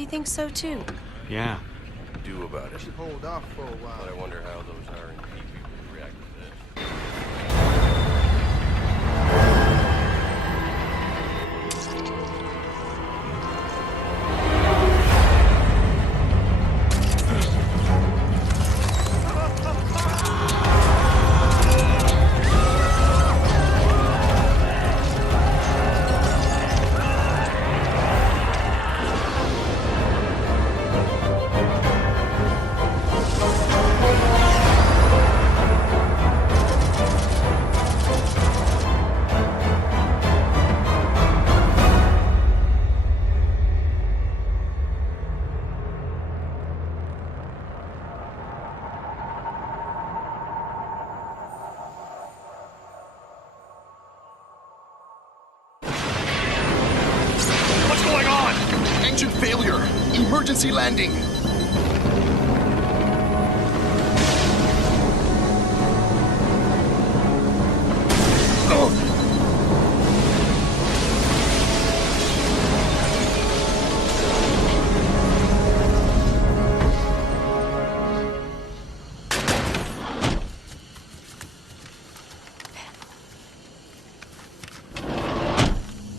He thinks so too. Yeah. Do about it. Should hold off for a while. But I wonder how those R&D people would react to this. Engine failure! Emergency landing!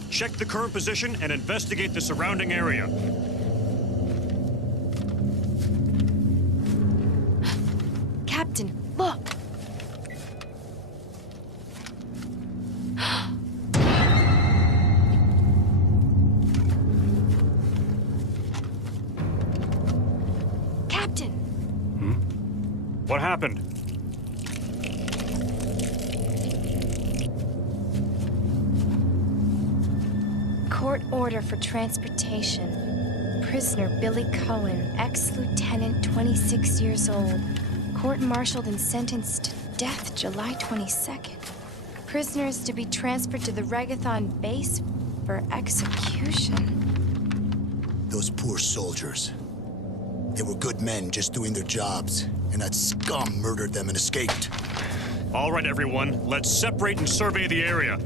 Check the current position and investigate the surrounding area. Captain, look! Captain! What happened? Court order for transportation. Prisoner Billy Cohen, ex-lieutenant, 26 years old. Court-martialed and sentenced to death July 22nd. Prisoner is to be transferred to the Regathon base for execution. Those poor soldiers. They were good men just doing their jobs, and that scum murdered them and escaped. All right, everyone, let's separate and survey the area.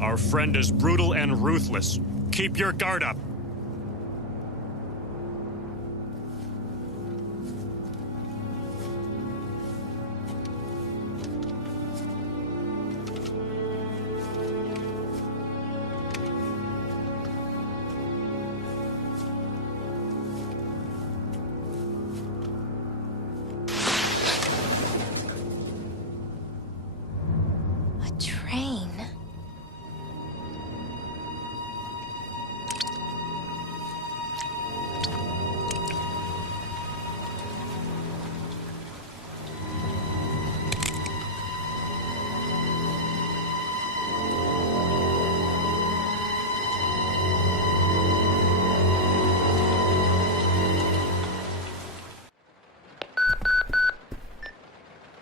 Our friend is brutal and ruthless. Keep your guard up. A train?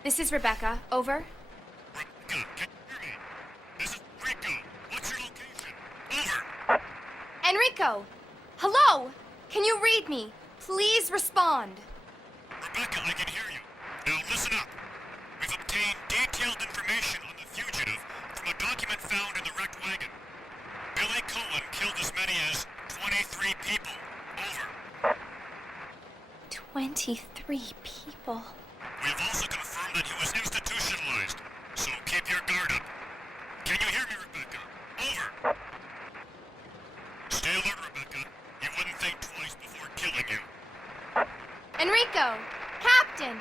This is Rebecca. Over. Rebecca, can you hear me? This is Rico. What's your location? Over. Enrico! Hello! Can you read me? Please respond. Rebecca, I can hear you. Now listen up. We've obtained detailed information on the fugitive from a document found in the wrecked wagon. Billy Cohen killed as many as 23 people. Over. 23 people. We have also confirmed that he was institutionalized, so keep your guard up. Can you hear me, Rebecca? Over. Stay alert, Rebecca. You wouldn't think twice before killing you. Enrico! Captain!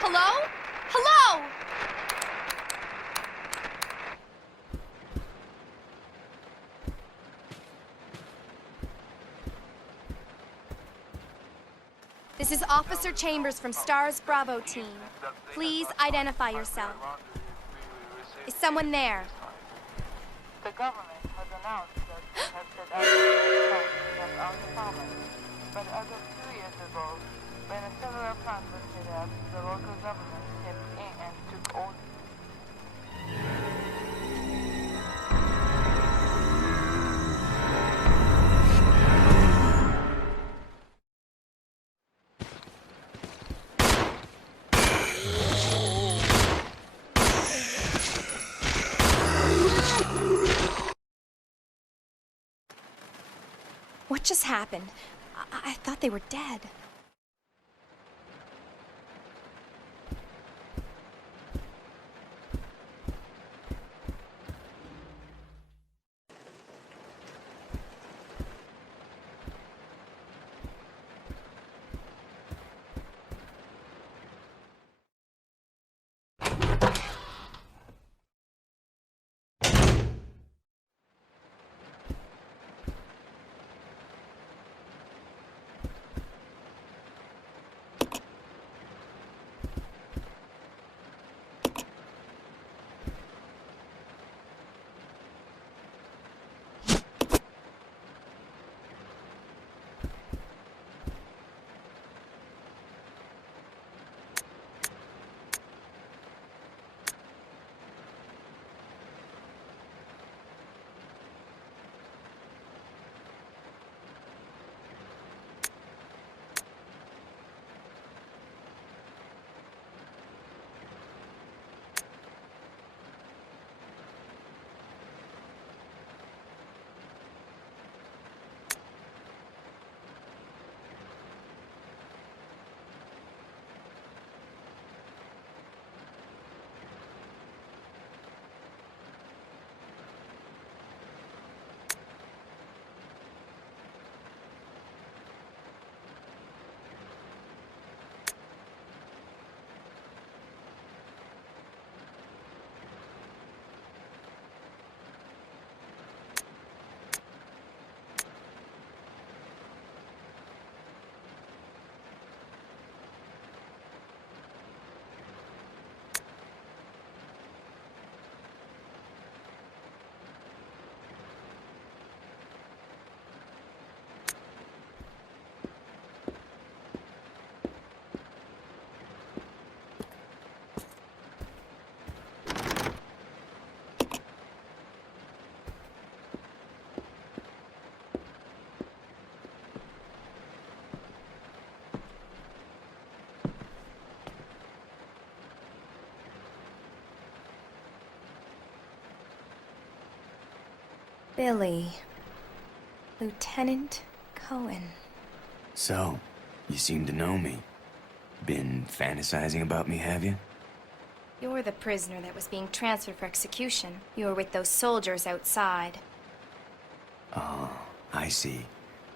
Hello? Hello! This is Officer Chambers from STARS Bravo team. Please identify yourself. Is someone there? The government has announced that it has set out to get out of power. But as of 2 years ago, when a several plans were set up, the local government stepped in and took over. What just happened? I thought they were dead. Billy. Lieutenant Cohen. So, you seem to know me. Been fantasizing about me, have you? You're the prisoner that was being transferred for execution. You were with those soldiers outside. Oh, I see.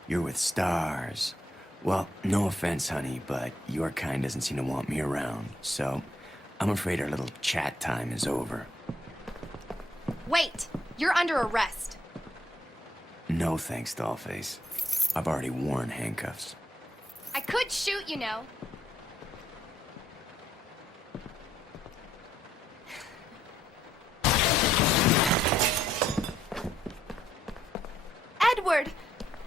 You're with stars. Well, no offense, honey, but your kind doesn't seem to want me around, so I'm afraid our little chat time is over. Wait! You're under arrest! No thanks, Dollface. I've already worn handcuffs. I could shoot, you know. Edward!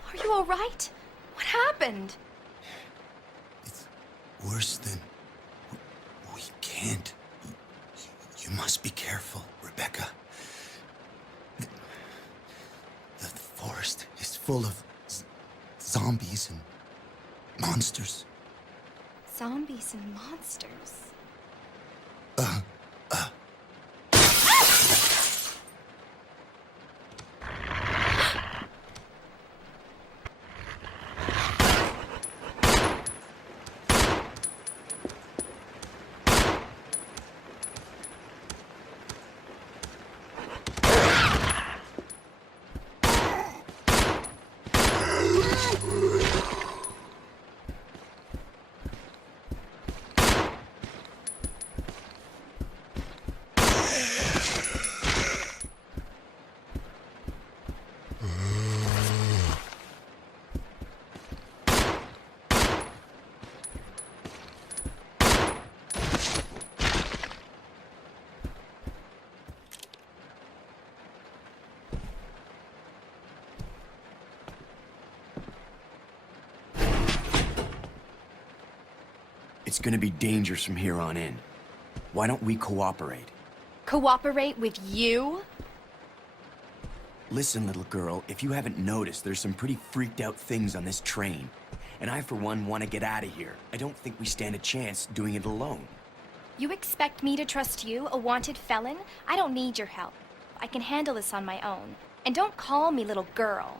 Are you all right? What happened? It's worse than... We can't. You must be careful, Rebecca. The forest is full of zombies and monsters. Zombies and monsters? It's gonna be dangerous from here on in. Why don't we cooperate? Cooperate with you? Listen, little girl, if you haven't noticed, there's some pretty freaked out things on this train. And I, for one, want to get out of here. I don't think we stand a chance doing it alone. You expect me to trust you, a wanted felon? I don't need your help. I can handle this on my own. And don't call me little girl.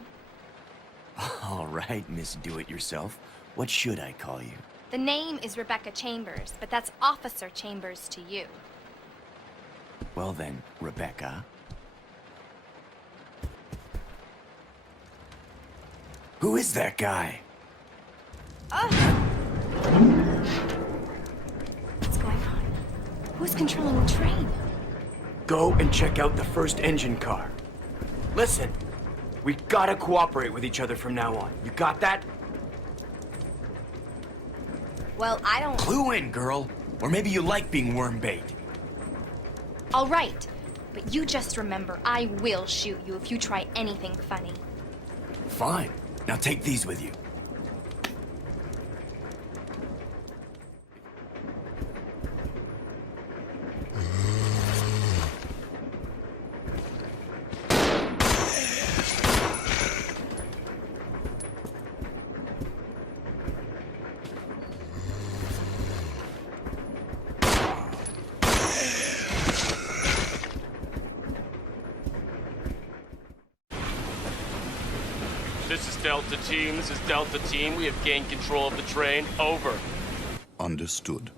All right, Miss Do-It-Yourself. What should I call you? The name is Rebecca Chambers, but that's Officer Chambers to you. Well then, Rebecca. Who is that guy? What's going on? Who's controlling the train? Go and check out the first engine car. Listen, we gotta cooperate with each other from now on. You got that? Well, I don't... Clue in, girl. Or maybe you like being worm bait. All right, but you just remember I will shoot you if you try anything funny. Fine. Now take these with you. This is Delta Team. This is Delta Team. We have gained control of the train. Over. Understood.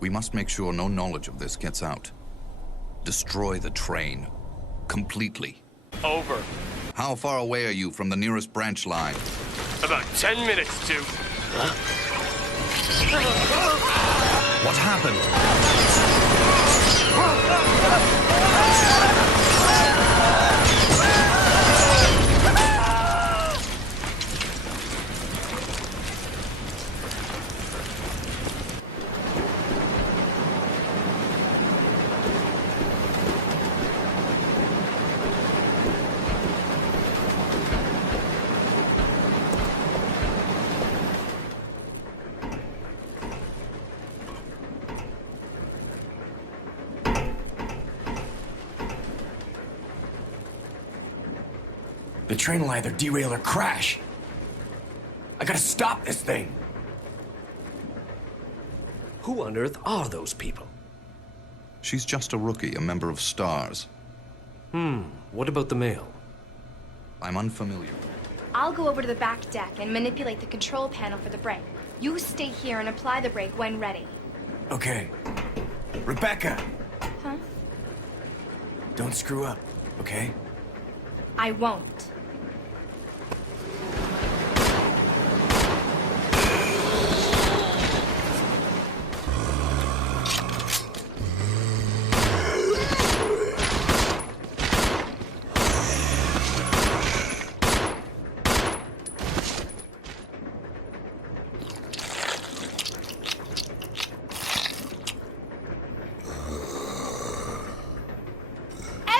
We must make sure no knowledge of this gets out. Destroy the train. Completely. Over. How far away are you from the nearest branch line? About 10 minutes to... What happened? The train will either derail or crash. I gotta stop this thing. Who on earth are those people? She's just a rookie, a member of STARS. What about the mail? I'm unfamiliar. I'll go over to the back deck and manipulate the control panel for the brake. You stay here and apply the brake when ready. Okay. Rebecca! Huh? Don't screw up, okay? I won't.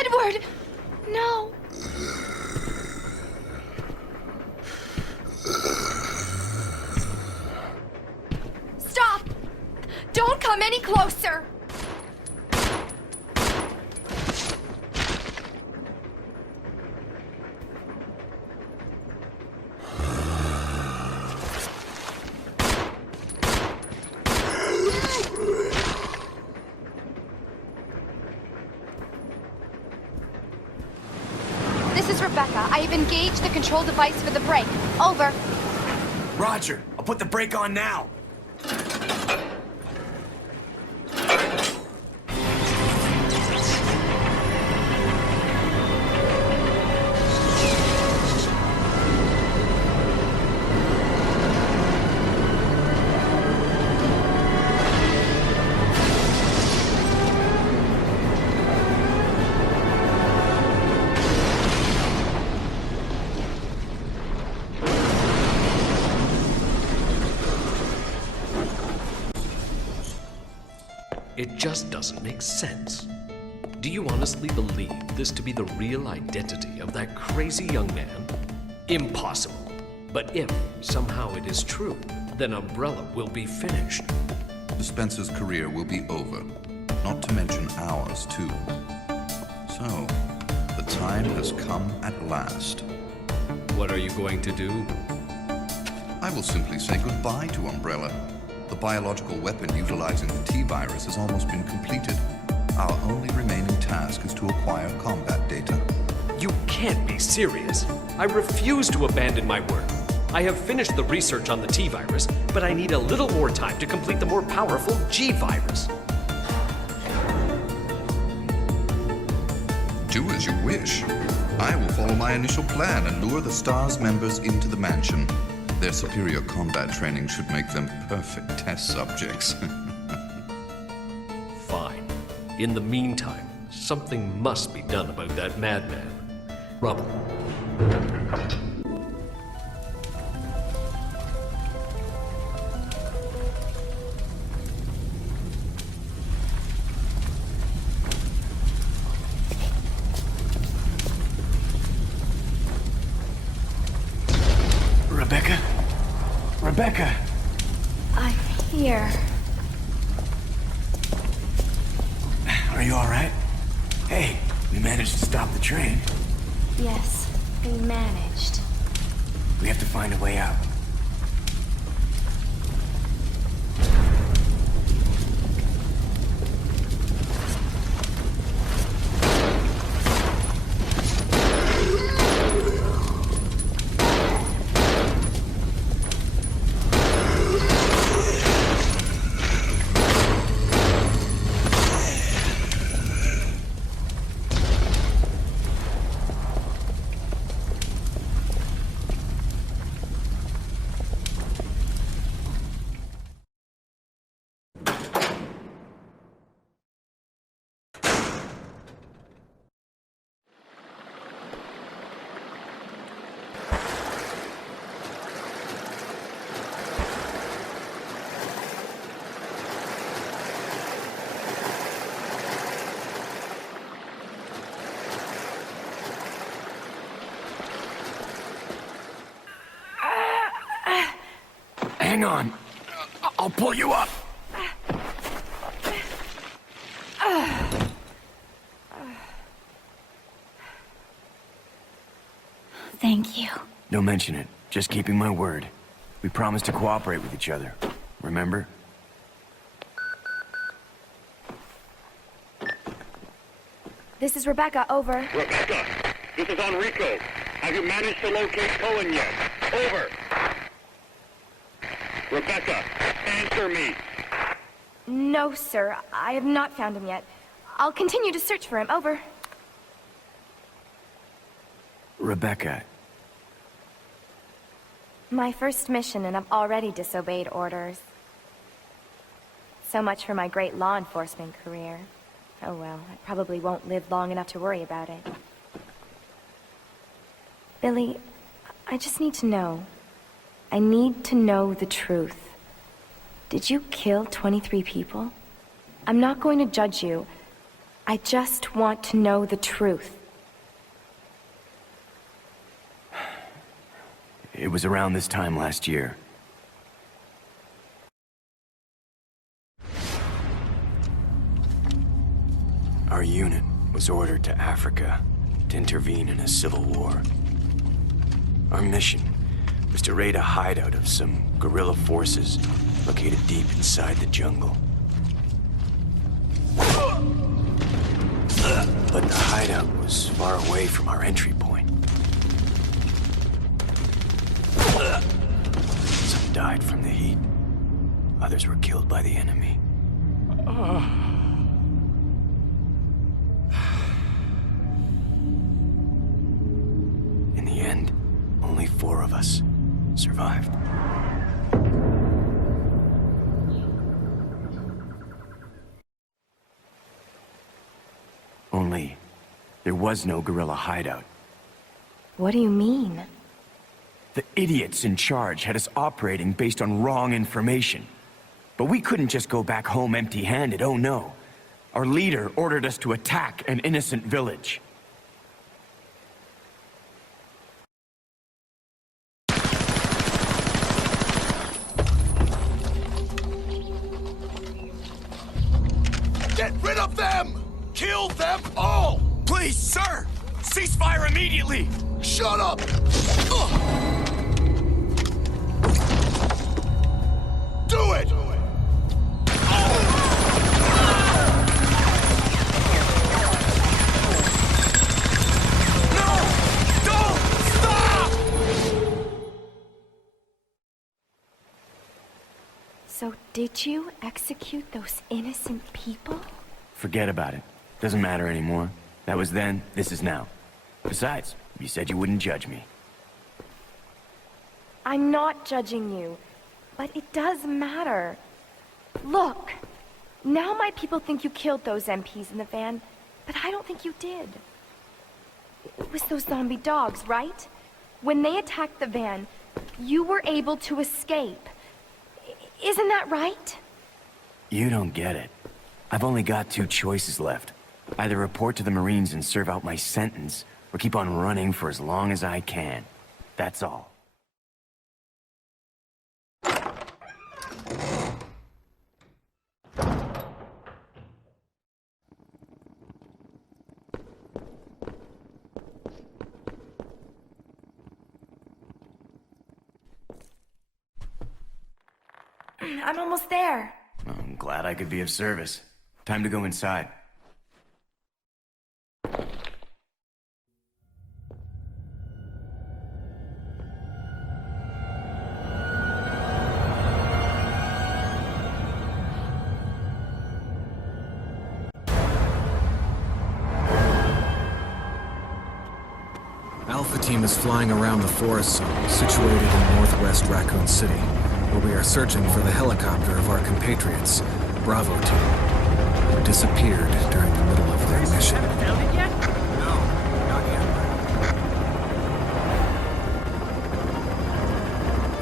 Edward! No! Stop! Don't come any closer! This is Rebecca. I have engaged the control device for the brake. Over. Roger, I'll put the brake on now. It just doesn't make sense. Do you honestly believe this to be the real identity of that crazy young man? Impossible. But if somehow it is true, then Umbrella will be finished. Spencer's career will be over. Not to mention ours, too. So, the time has come at last. What are you going to do? I will simply say goodbye to Umbrella. The biological weapon utilizing the T-virus has almost been completed. Our only remaining task is to acquire combat data. You can't can't be serious. I refuse to abandon my work. I have finished the research on the T-virus, but I need a little more time to complete the more powerful G-virus. Do as you wish. I will follow my initial plan and lure the STARS members into the mansion. Their superior combat training should make them perfect test subjects. Fine. In the meantime, something must be done about that madman. Rubble. Rebecca? Rebecca! I'm here. Are you all right? Hey, we managed to stop the train. Yes, we managed. We have to find a way out. Hang on. I'll pull you up. Thank you. Don't mention it. Just keeping my word. We promised to cooperate with each other. Remember? This is Rebecca, over. Rebecca, this is Enrico. Have you managed to locate Cohen yet? Over. Rebecca, answer me. No, sir. I have not found him yet. I'll continue to search for him, over. Rebecca, My first mission, and I've already disobeyed orders. So much for my great law enforcement career. Oh well, I probably won't live long enough to worry about it. Billy, I just need to know. I need to know the truth. Did you kill 23 people? I'm not going to judge you. I just want to know the truth. it was around this time last year. Our unit was ordered to Africa to intervene in a civil war. Our mission was to raid a hideout of some guerrilla forces located deep inside the jungle. But the hideout was far away from our entry point. Some died from the heat. Others were killed by the enemy. In the end, only 4 of us survived. Only, there was no guerrilla hideout. What do you mean? The idiots in charge had us operating based on wrong information. But we couldn't just go back home empty-handed, oh no. Our leader ordered us to attack an innocent village. Get rid of them! Kill them all! Please, sir! Ceasefire immediately! Shut up! Do it! No! So did you execute those innocent people? Forget about it. Doesn't matter anymore. That was then, this is now. Besides, you said you wouldn't judge me. I'm not judging you, but it does matter. Look, now my people think you killed those MPs in the van, but I don't think you did. It was those zombie dogs, right? When they attacked the van, you were able to escape. Isn't that right? You don't get it. I've only got two choices left. Either report to the Marines and serve out my sentence, or keep on running for as long as I can. That's all. I'm almost there. I'm glad I could be of service. Time to go inside. Alpha Team is flying around the forest zone, situated in northwest Raccoon City, where we are searching for the helicopter of our compatriots, Bravo Team, who disappeared during the middle of their mission. Found it yet? No, not yet.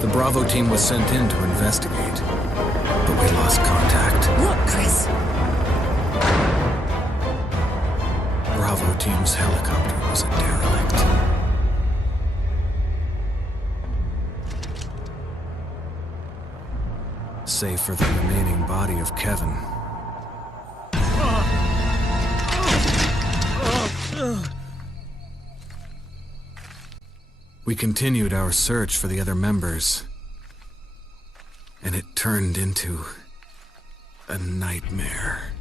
The Bravo Team was sent in to investigate, but we lost contact. Look, Chris! Bravo Team's helicopter was a derelict. Save for the remaining body of Kevin. We continued our search for the other members, and it turned into a nightmare.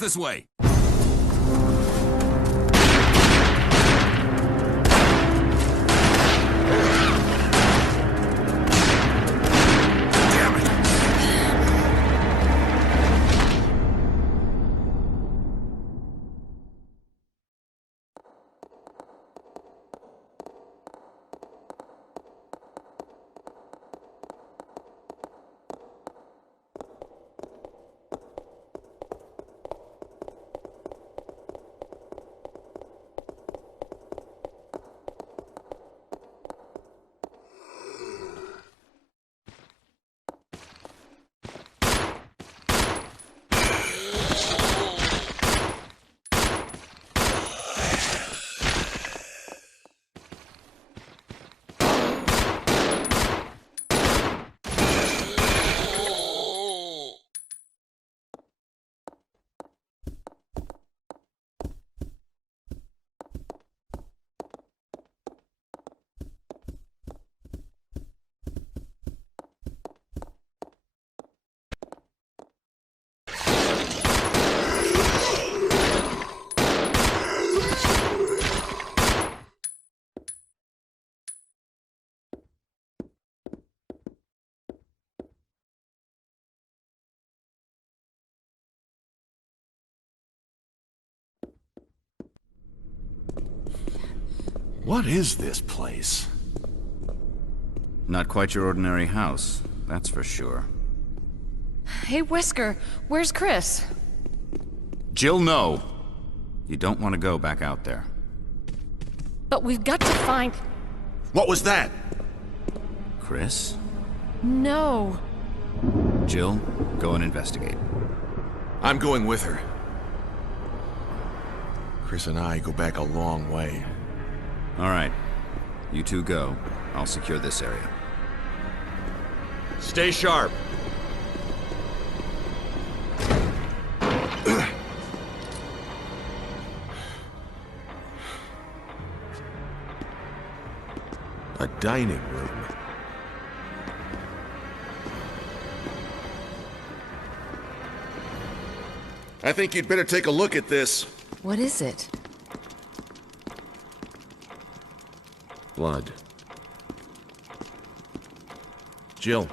This way. What is this place? Not quite your ordinary house, that's for sure. Hey, Wesker, where's Chris? Jill, no! You don't want to go back out there. But we've got to find... What was that? Chris? No. Jill, go and investigate. I'm going with her. Chris and I go back a long way. All right. You two go. I'll secure this area. Stay sharp. A dining room. I think you'd better take a look at this. What is it? Blood. Jill,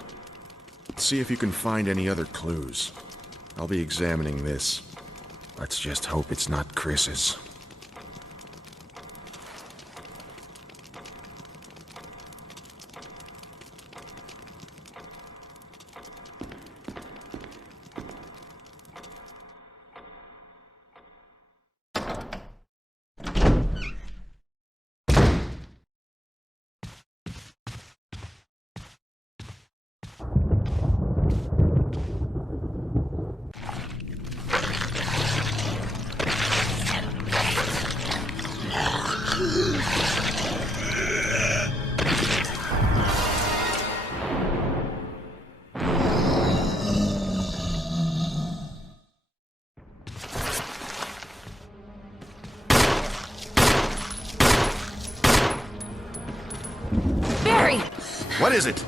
see if you can find any other clues. I'll be examining this. Let's just hope it's not Chris's. What is it?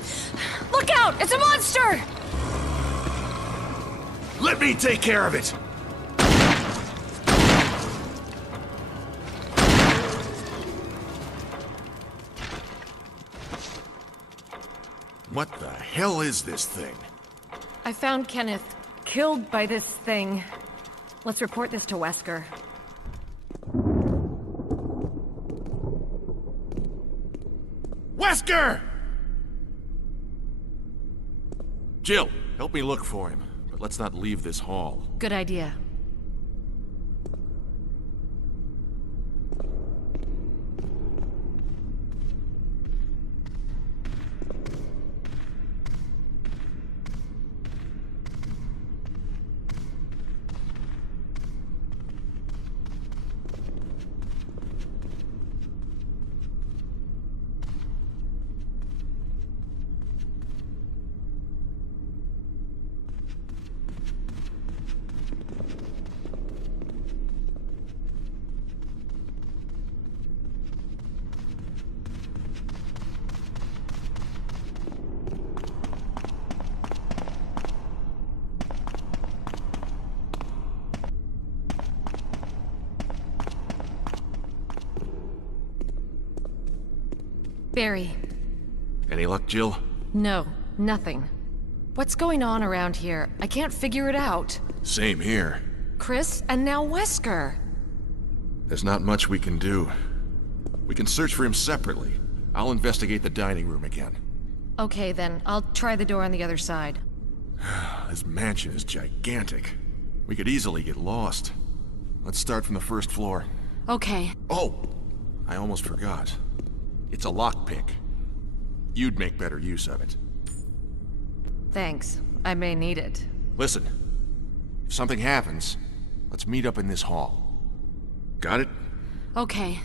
Look out! It's a monster! Let me take care of it! What the hell is this thing? I found Kenneth killed by this thing. Let's report this to Wesker. Wesker! Jill, help me look for him, but let's not leave this hall. Good idea. Barry. Any luck, Jill? No, nothing. What's going on around here? I can't figure it out. Same here. Chris, and now Wesker. There's not much we can do. We can search for him separately. I'll investigate the dining room again. Okay, then. I'll try the door on the other side. This mansion is gigantic. We could easily get lost. Let's start from the first floor. Okay. Oh! I almost forgot. It's a lockpick. You'd make better use of it. Thanks. I may need it. Listen, if something happens, let's meet up in this hall. Got it? Okay.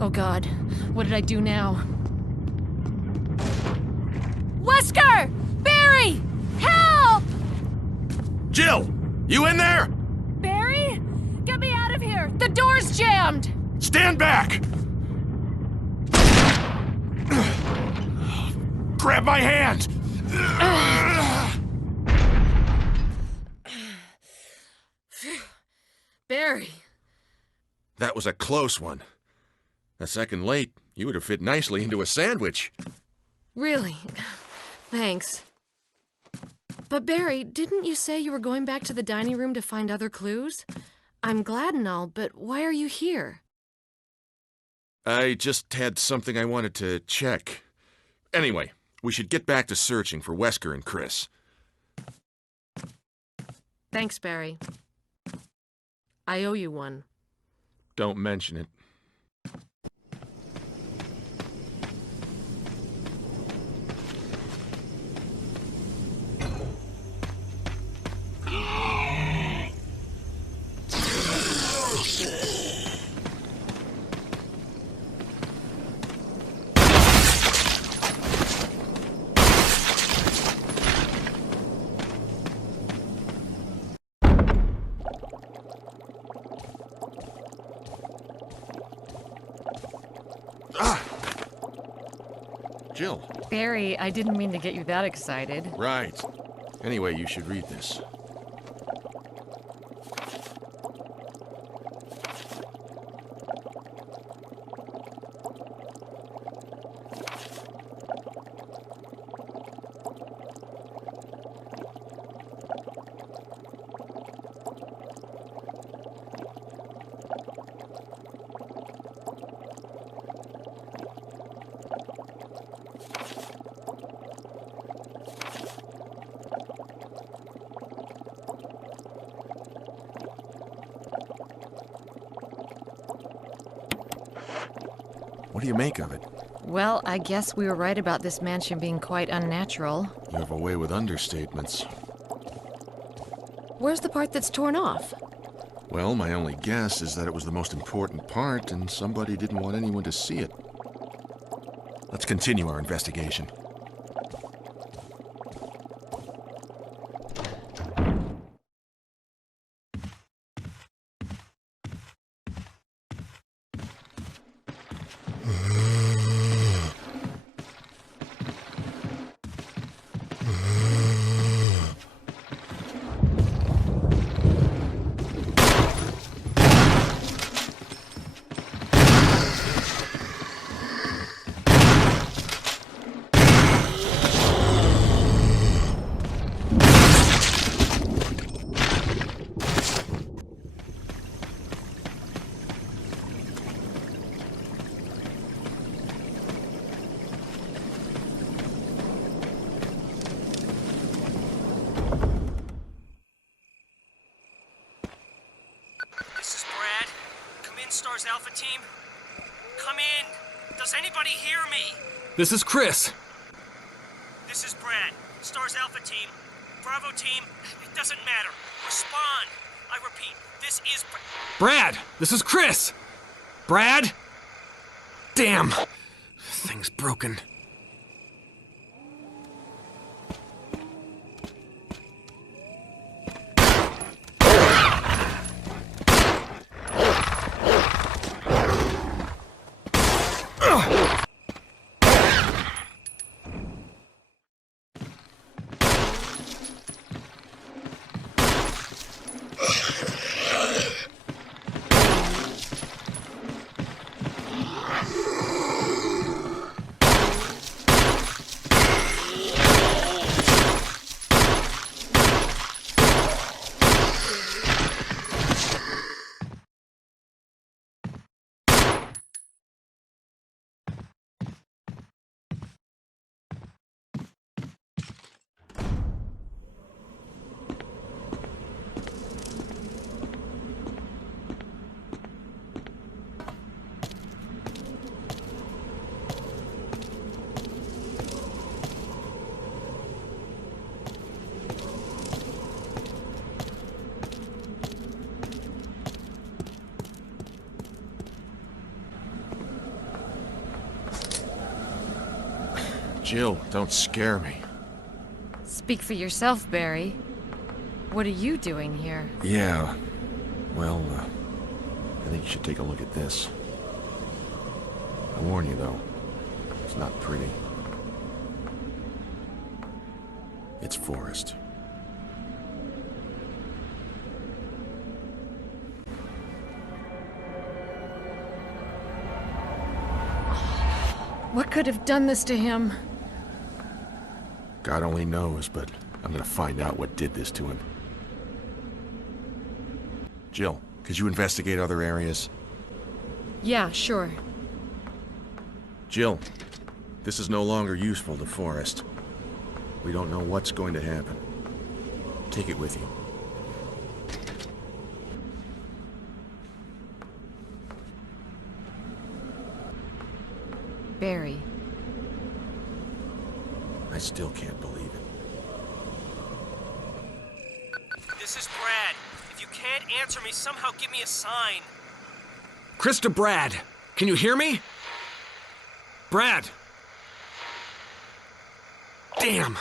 Oh God, what did I do now? Wesker! Barry! Help! Jill! You in there? Barry? Get me out of here! The door's jammed! Stand back! Grab my hand! Barry. That was a close one. A second late, you would have fit nicely into a sandwich. Really? Thanks. But Barry, didn't you say you were going back to the dining room to find other clues? I'm glad and all, but why are you here? I just had something I wanted to check. Anyway, we should get back to searching for Wesker and Chris. Thanks, Barry. I owe you one. Don't mention it. Jill. Barry, I didn't mean to get you that excited. Right. Anyway, you should read this. What do you make of it? Well, I guess we were right about this mansion being quite unnatural. You have a way with understatements. Where's the part that's torn off? Well, my only guess is that it was the most important part and somebody didn't want anyone to see it. Let's continue our investigation. Stars Alpha Team? Come in! Does anybody hear me? This is Chris. This is Brad. Stars Alpha Team. Bravo Team. It doesn't matter. Respond! I repeat, this is Brad! This is Chris! Brad? Damn! Thing's broken. Jill, don't scare me. Speak for yourself, Barry. What are you doing here? Yeah. Well, I think you should take a look at this. I warn you, though. It's not pretty. It's forest. What could have done this to him? God only knows, but I'm gonna find out what did this to him. Jill, could you investigate other areas? Yeah, sure. Jill, this is no longer useful to Forrest. We don't know what's going to happen. Take it with you. Barry. I still can't believe it. This is Brad. If you can't answer me, somehow give me a sign. Chris to Brad. Can you hear me? Brad. Damn.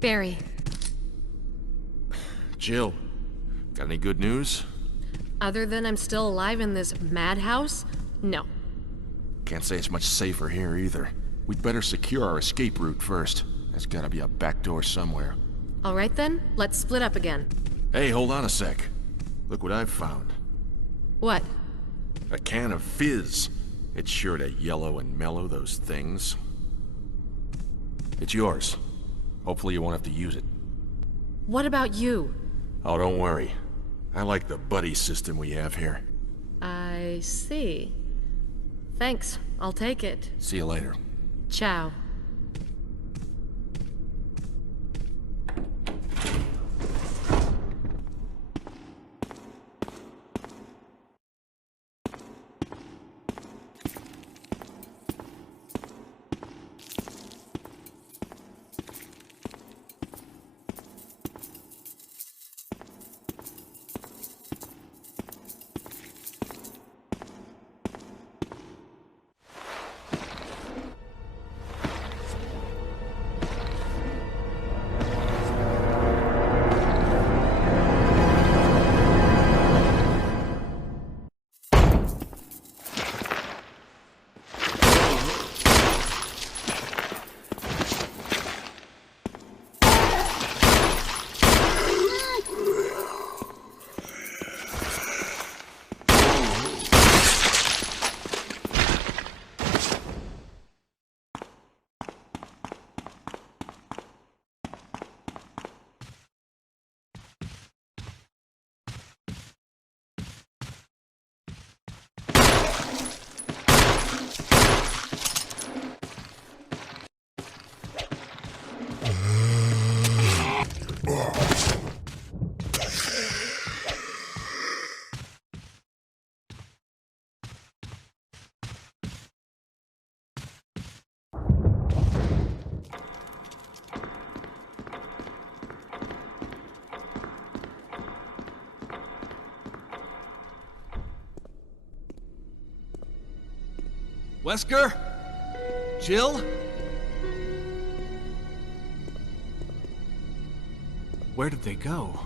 Barry. Jill, got any good news? Other than I'm still alive in this madhouse? No. Can't say it's much safer here either. We'd better secure our escape route first. There's gotta be a back door somewhere. All right then, let's split up again. Hey, hold on a sec. Look what I've found. What? A can of fizz. It's sure to yellow and mellow those things. It's yours. Hopefully you won't have to use it. What about you? Oh, don't worry. I like the buddy system we have here. I see. Thanks, I'll take it. See you later. Ciao. Wesker? Jill? Where did they go?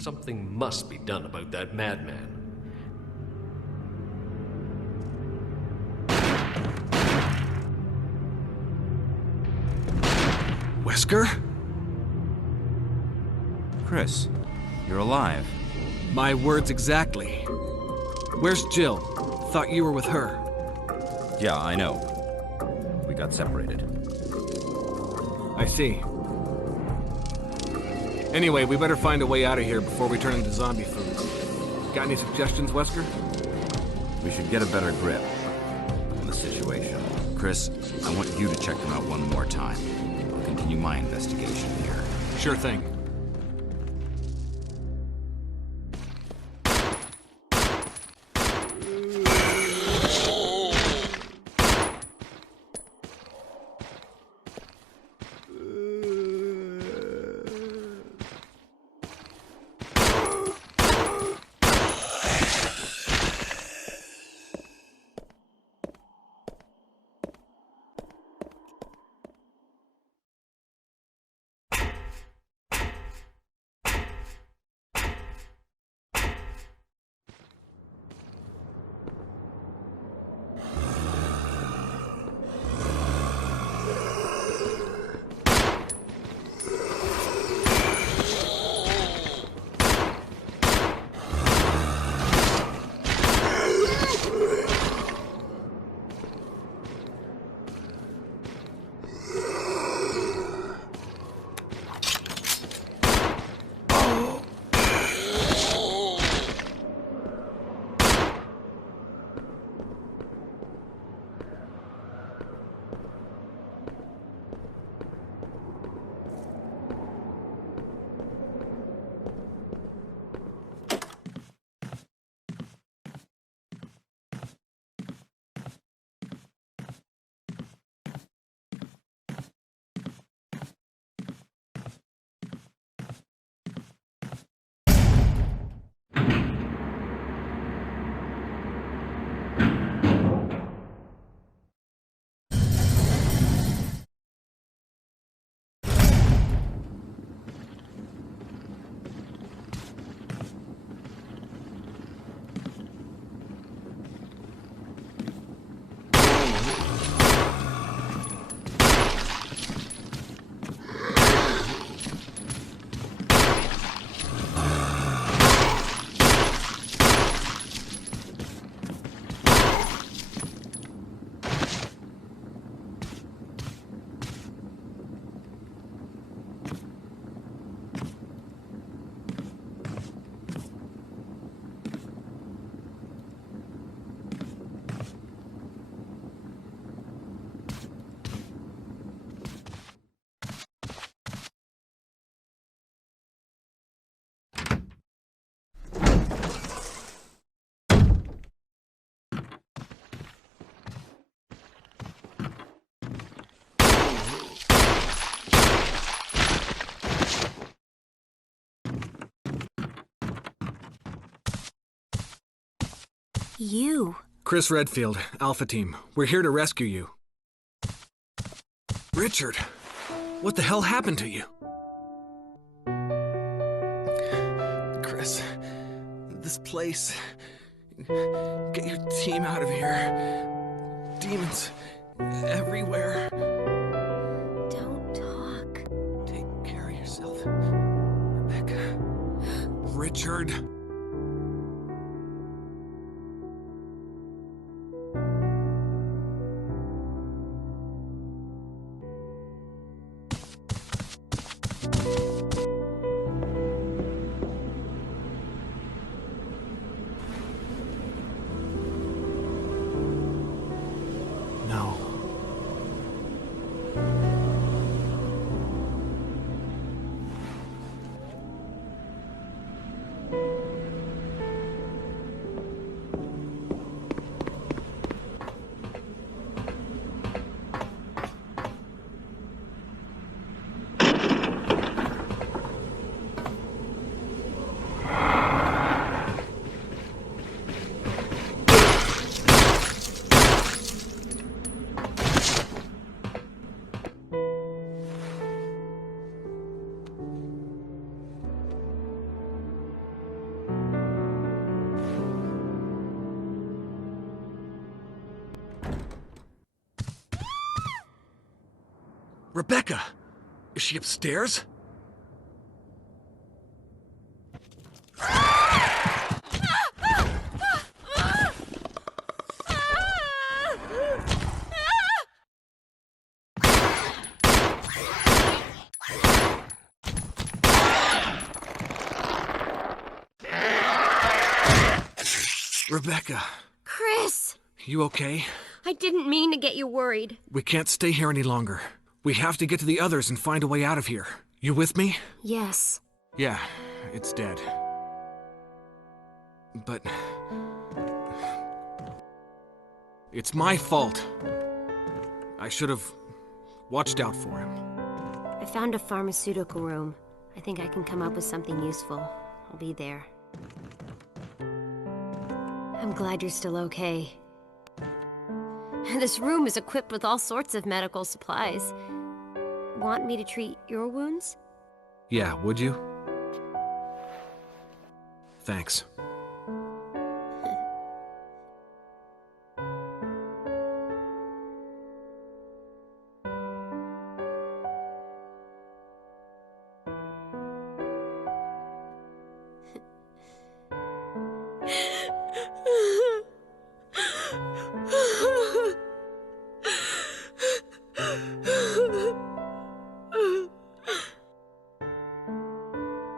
Something must be done about that madman. Wesker? Chris, you're alive. My words exactly. Where's Jill? Thought you were with her. Yeah, I know. We got separated. I see. Anyway, we better find a way out of here before we turn into zombie food. Got any suggestions, Wesker? We should get a better grip on the situation. Chris, I want you to check them out one more time. I'll continue my investigation here. Sure thing. You? Chris Redfield, Alpha Team. We're here to rescue you. Richard, what the hell happened to you? Chris, this place... Get your team out of here. Demons everywhere. Don't talk. Take care of yourself, Rebecca. Richard. No. Rebecca! Is she upstairs? Rebecca, Chris! you okay? I didn't mean to get you worried. We can't stay here any longer. We have to get to the others and find a way out of here. You with me? Yes. Yeah, it's dead. But... it's my fault. I should have watched out for him. I found a pharmaceutical room. I think I can come up with something useful. I'll be there. I'm glad you're still okay. This room is equipped with all sorts of medical supplies. Want me to treat your wounds? Yeah, would you? Thanks.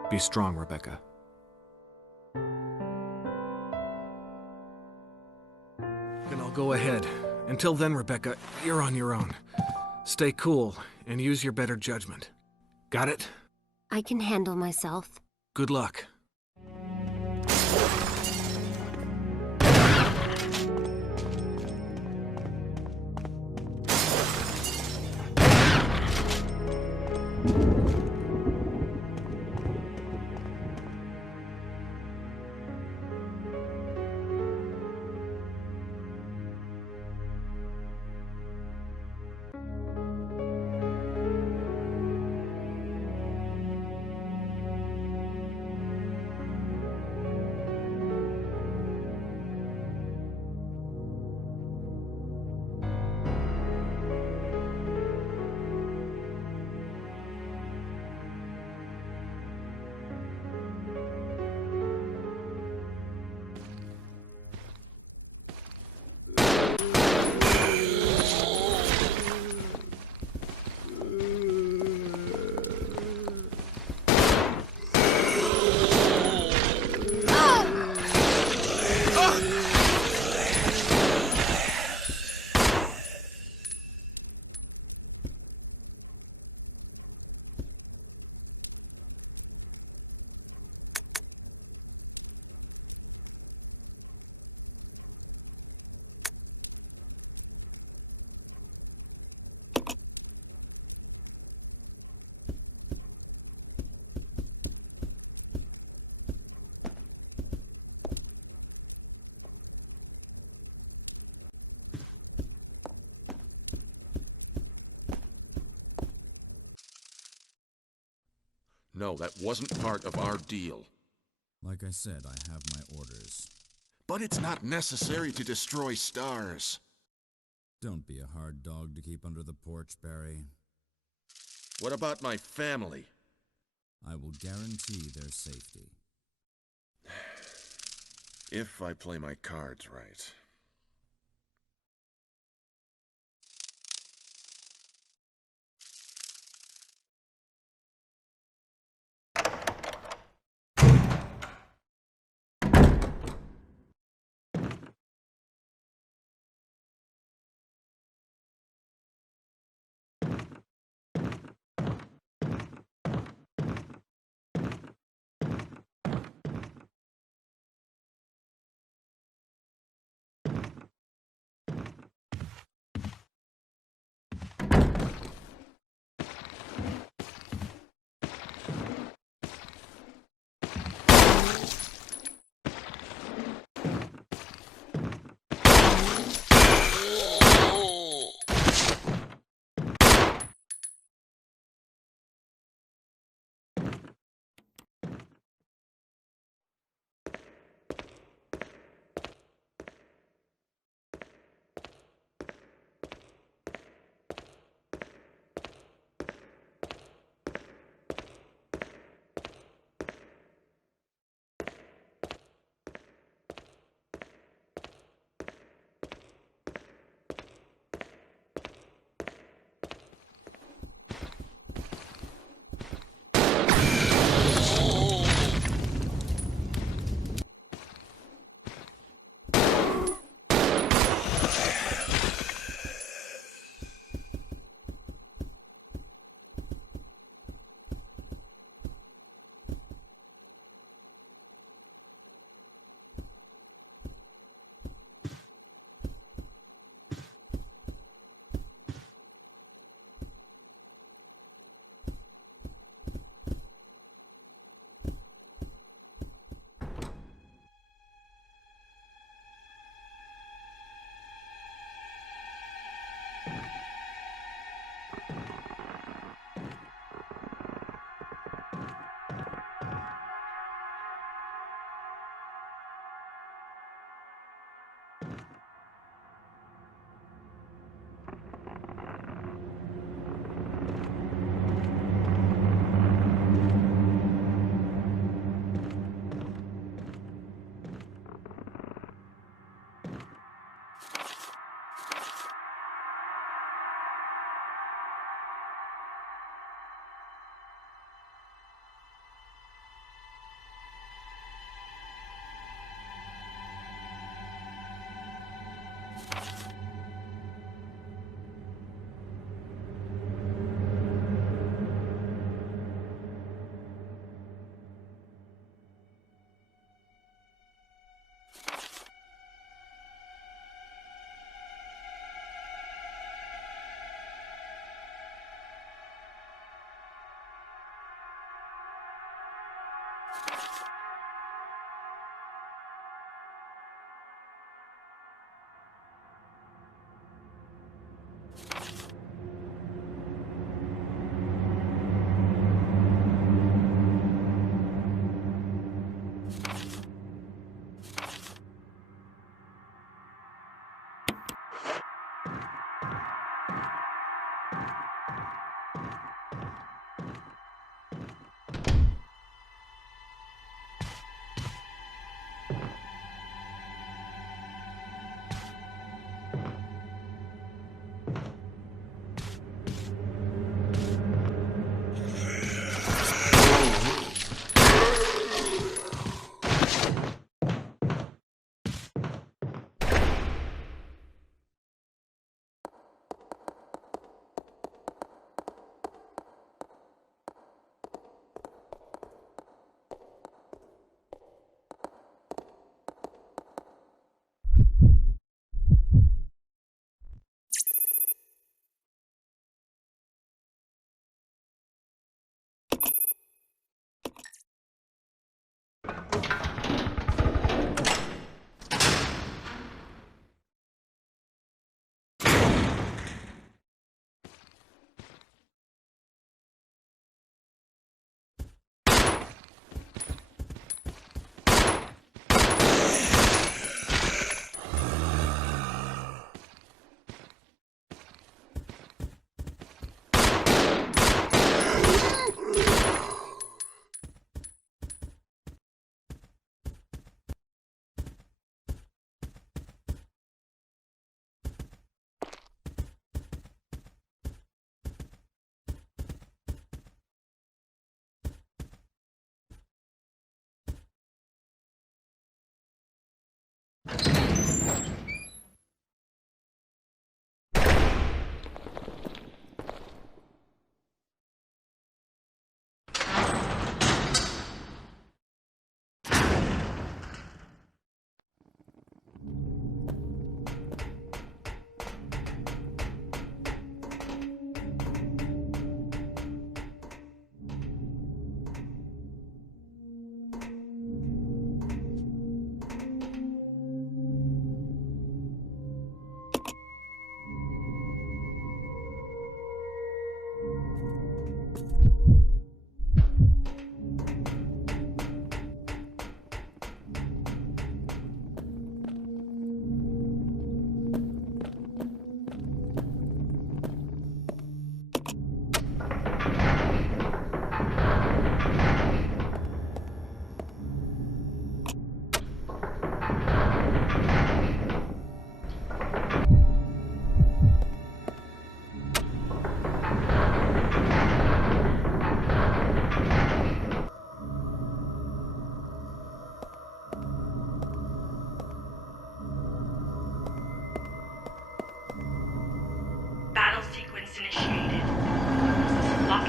Be strong, Rebecca. Then I'll go ahead. Until then, Rebecca, you're on your own. Stay cool and use your better judgment. Got it? I can handle myself. Good luck. No, that wasn't part of our deal. Like I said, I have my orders. But it's not necessary to destroy stars. Don't be a hard dog to keep under the porch, Barry. What about my family? I will guarantee their safety. If I play my cards right.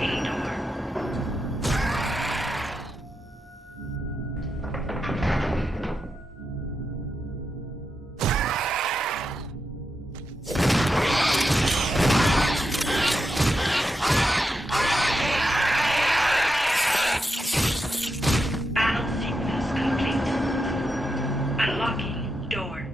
Unlocking door. Battle sequence complete. Unlocking door.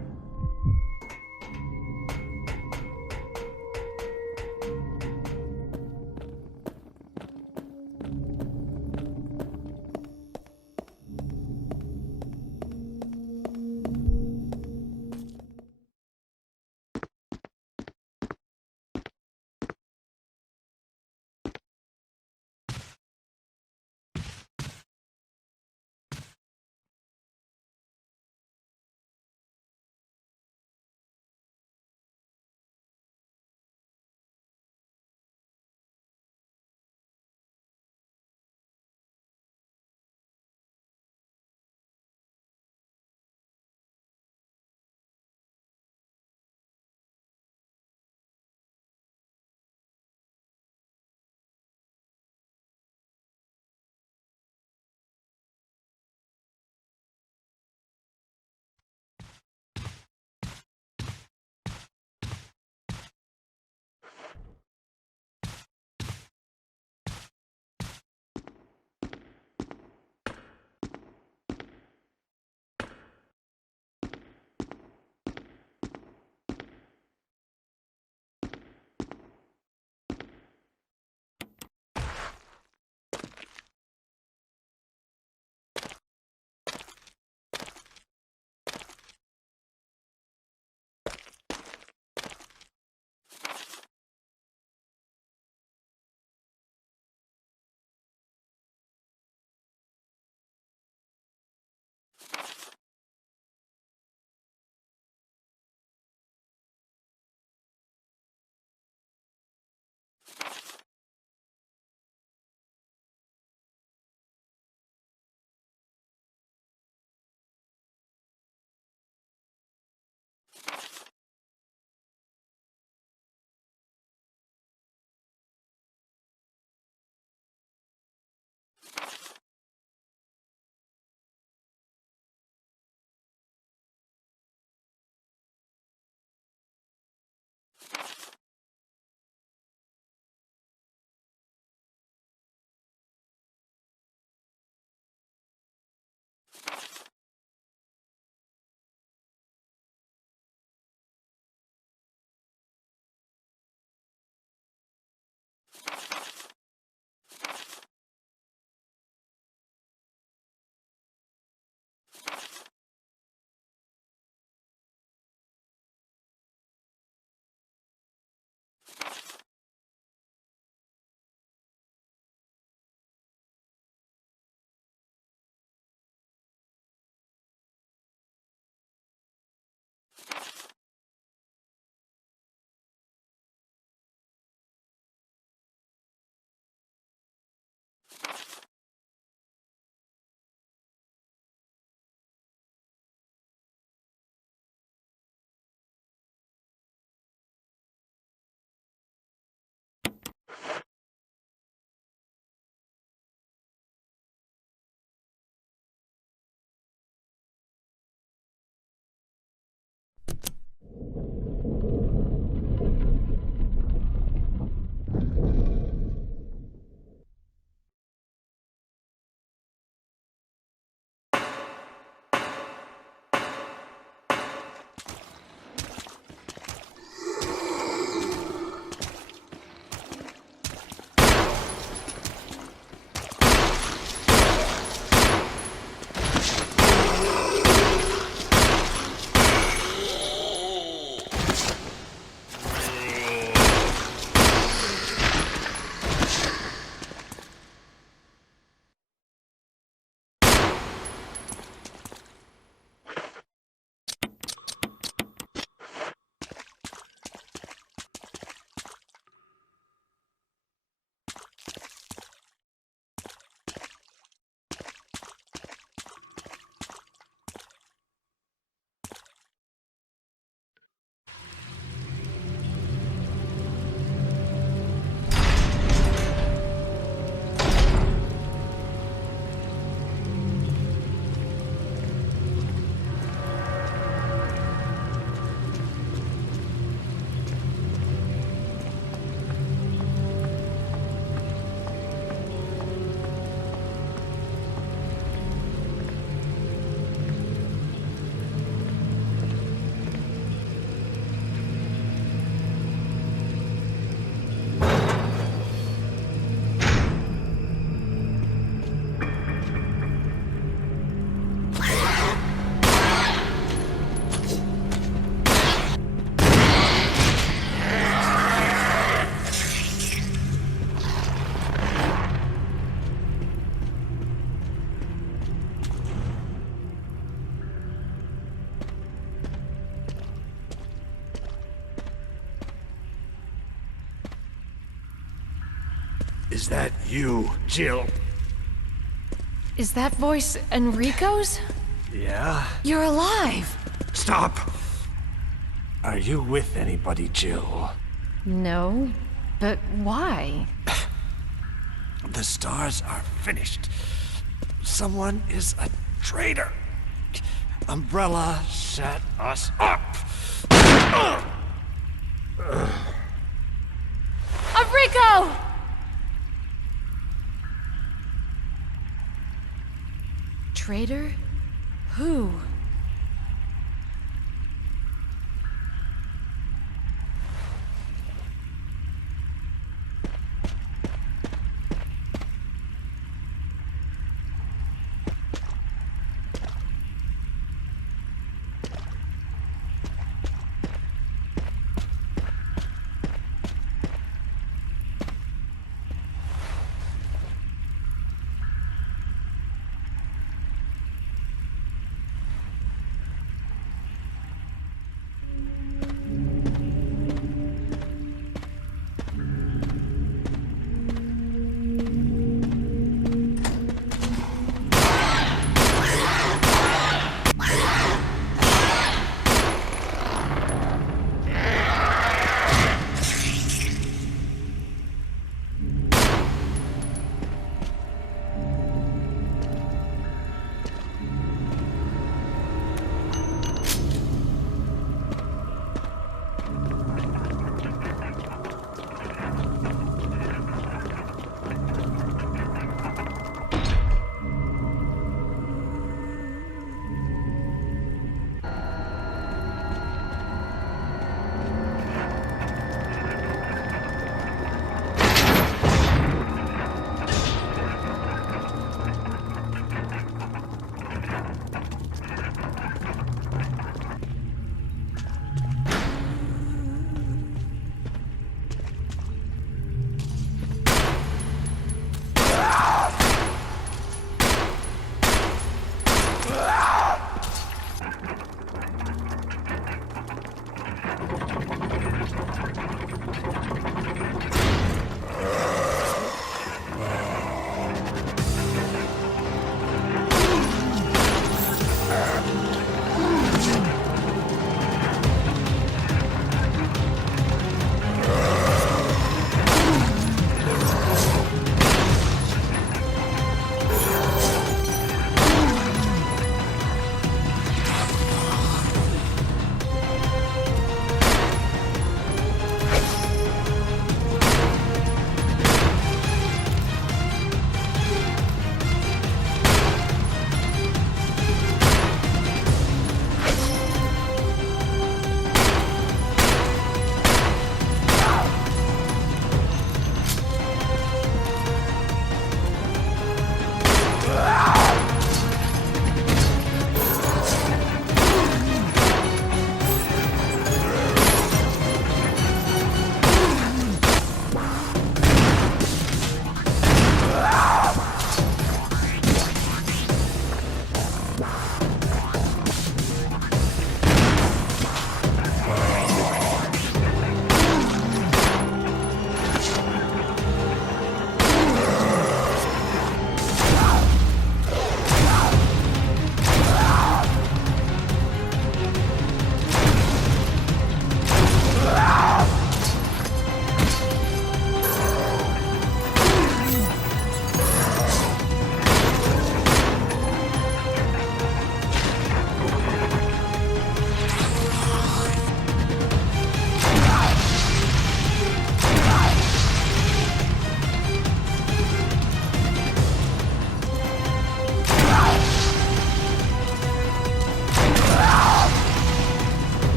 Is that you, Jill? Is that voice Enrico's? Yeah? You're alive! Stop! Are you with anybody, Jill? No, but why? The stars are finished. Someone is a traitor. Umbrella set us up. Enrico! Traitor? Who?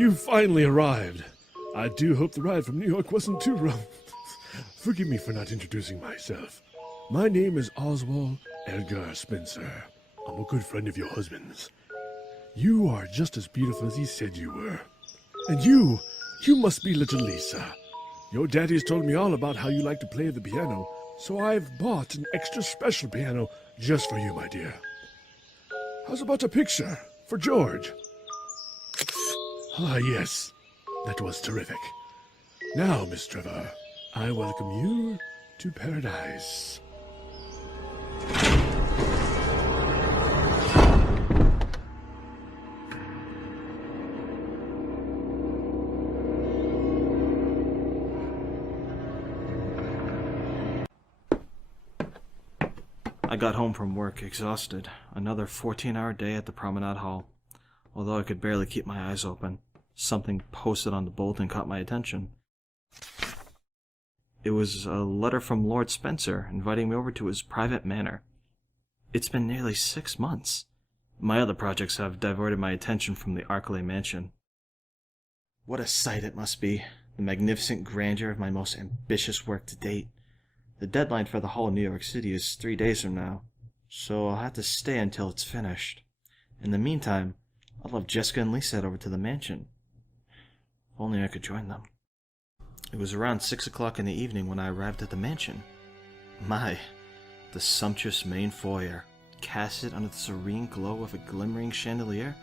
You finally arrived. I do hope the ride from New York wasn't too rough. Forgive me for not introducing myself. My name is Oswald Edgar Spencer. I'm a good friend of your husband's. You are just as beautiful as he said you were. And you must be little Lisa. Your daddy's told me all about how you like to play the piano, so I've bought an extra special piano just for you, my dear. How's about a picture for George? Ah, yes. That was terrific. Now, Miss Trevor, I welcome you to paradise. I got home from work exhausted. Another 14-hour day at the Promenade Hall. Although I could barely keep my eyes open, something posted on the bulletin caught my attention. It was a letter from Lord Spencer inviting me over to his private manor. It's been nearly 6 months. My other projects have diverted my attention from the Arklay mansion. What a sight it must be, the magnificent grandeur of my most ambitious work to date. The deadline for the whole of New York City is 3 days from now, so I'll have to stay until it's finished. In the meantime, I'll have Jessica and Lisa head over to the mansion. If only I could join them. It was around 6 o'clock in the evening when I arrived at the mansion. The sumptuous main foyer, casted under the serene glow of a glimmering chandelier,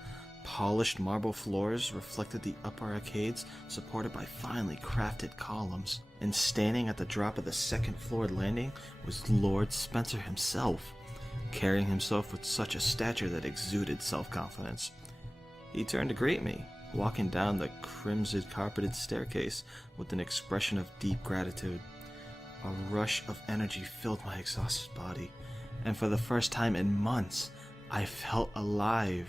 polished marble floors reflected the upper arcades supported by finely crafted columns, and standing at the drop of the second-floor landing was Lord Spencer himself, carrying himself with such a stature that exuded self-confidence. He turned to greet me, walking down the crimson-carpeted staircase with an expression of deep gratitude. A rush of energy filled my exhausted body, and for the first time in months, I felt alive.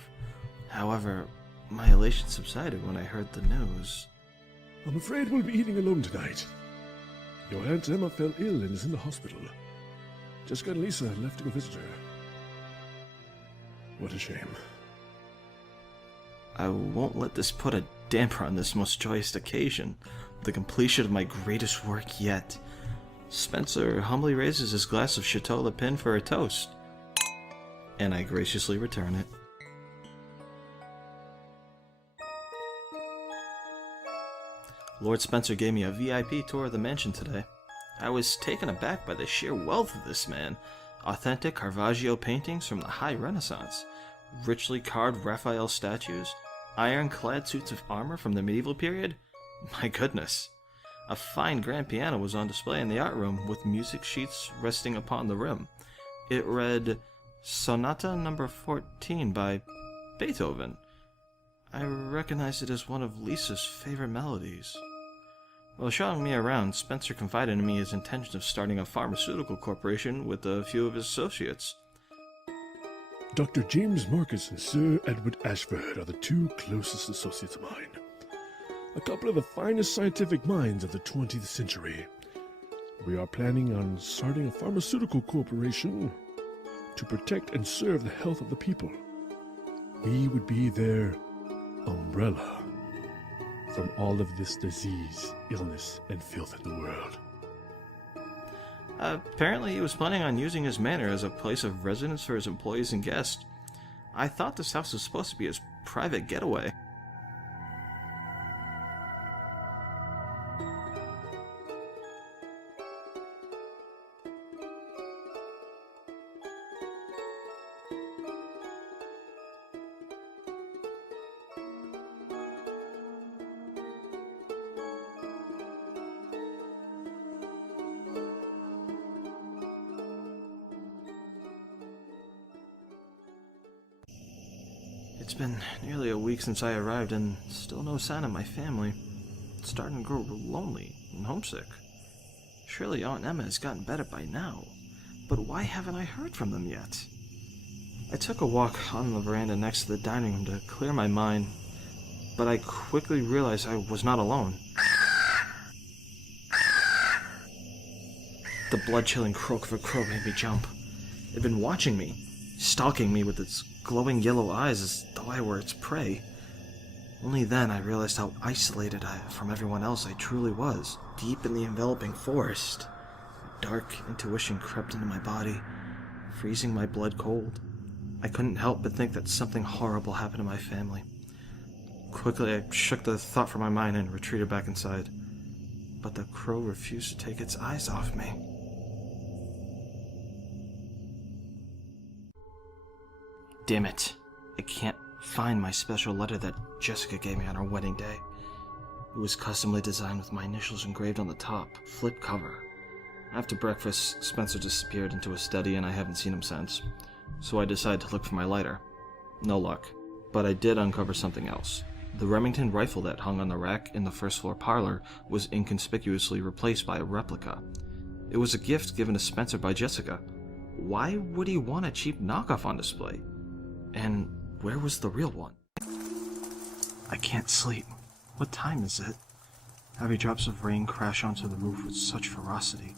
However, my elation subsided when I heard the news. I'm afraid we'll be eating alone tonight. Your Aunt Emma fell ill and is in the hospital. Jessica and Lisa left to go visit her. What a shame. I won't let this put a damper on this most joyous occasion, the completion of my greatest work yet. Spencer humbly raises his glass of Chateau Le Pin for a toast, and I graciously return it. Lord Spencer gave me a VIP tour of the mansion today. I was taken aback by the sheer wealth of this man. Authentic Caravaggio paintings from the High Renaissance, richly carved Raphael statues, iron-clad suits of armor from the medieval period. My goodness. A fine grand piano was on display in the art room with music sheets resting upon the rim. It read, Sonata No. 14 by Beethoven. I recognized it as one of Lisa's favorite melodies. While showing me around, Spencer confided in me his intention of starting a pharmaceutical corporation with a few of his associates. Dr. James Marcus and Sir Edward Ashford are the two closest associates of mine. A couple of the finest scientific minds of the 20th century. We are planning on starting a pharmaceutical corporation to protect and serve the health of the people. We would be their umbrella from all of this disease, illness, and filth in the world. Apparently he was planning on using his manor as a place of residence for his employees and guests. I thought this house was supposed to be his private getaway. It's been nearly a week since I arrived and still no sign of my family. It's starting to grow lonely and homesick. Surely Aunt Emma has gotten better by now, but why haven't I heard from them yet? I took a walk on the veranda next to the dining room to clear my mind, but I quickly realized I was not alone. The blood-chilling croak of a crow made me jump. It had been watching me, stalking me with its glowing yellow eyes as though I were its prey. Only then I realized how isolated from everyone else I truly was. Deep in the enveloping forest, a dark intuition crept into my body, freezing my blood cold. I couldn't help but think that something horrible happened to my family. Quickly, I shook the thought from my mind and retreated back inside. But the crow refused to take its eyes off me. Damn it. I can't find my special letter that Jessica gave me on our wedding day. It was customly designed with my initials engraved on the top, flip cover. After breakfast, Spencer disappeared into a study and I haven't seen him since. So I decided to look for my lighter. No luck. But I did uncover something else. The Remington rifle that hung on the rack in the first floor parlor was inconspicuously replaced by a replica. It was a gift given to Spencer by Jessica. Why would he want a cheap knockoff on display? And where was the real one? I can't sleep. What time is it? Heavy drops of rain crash onto the roof with such ferocity.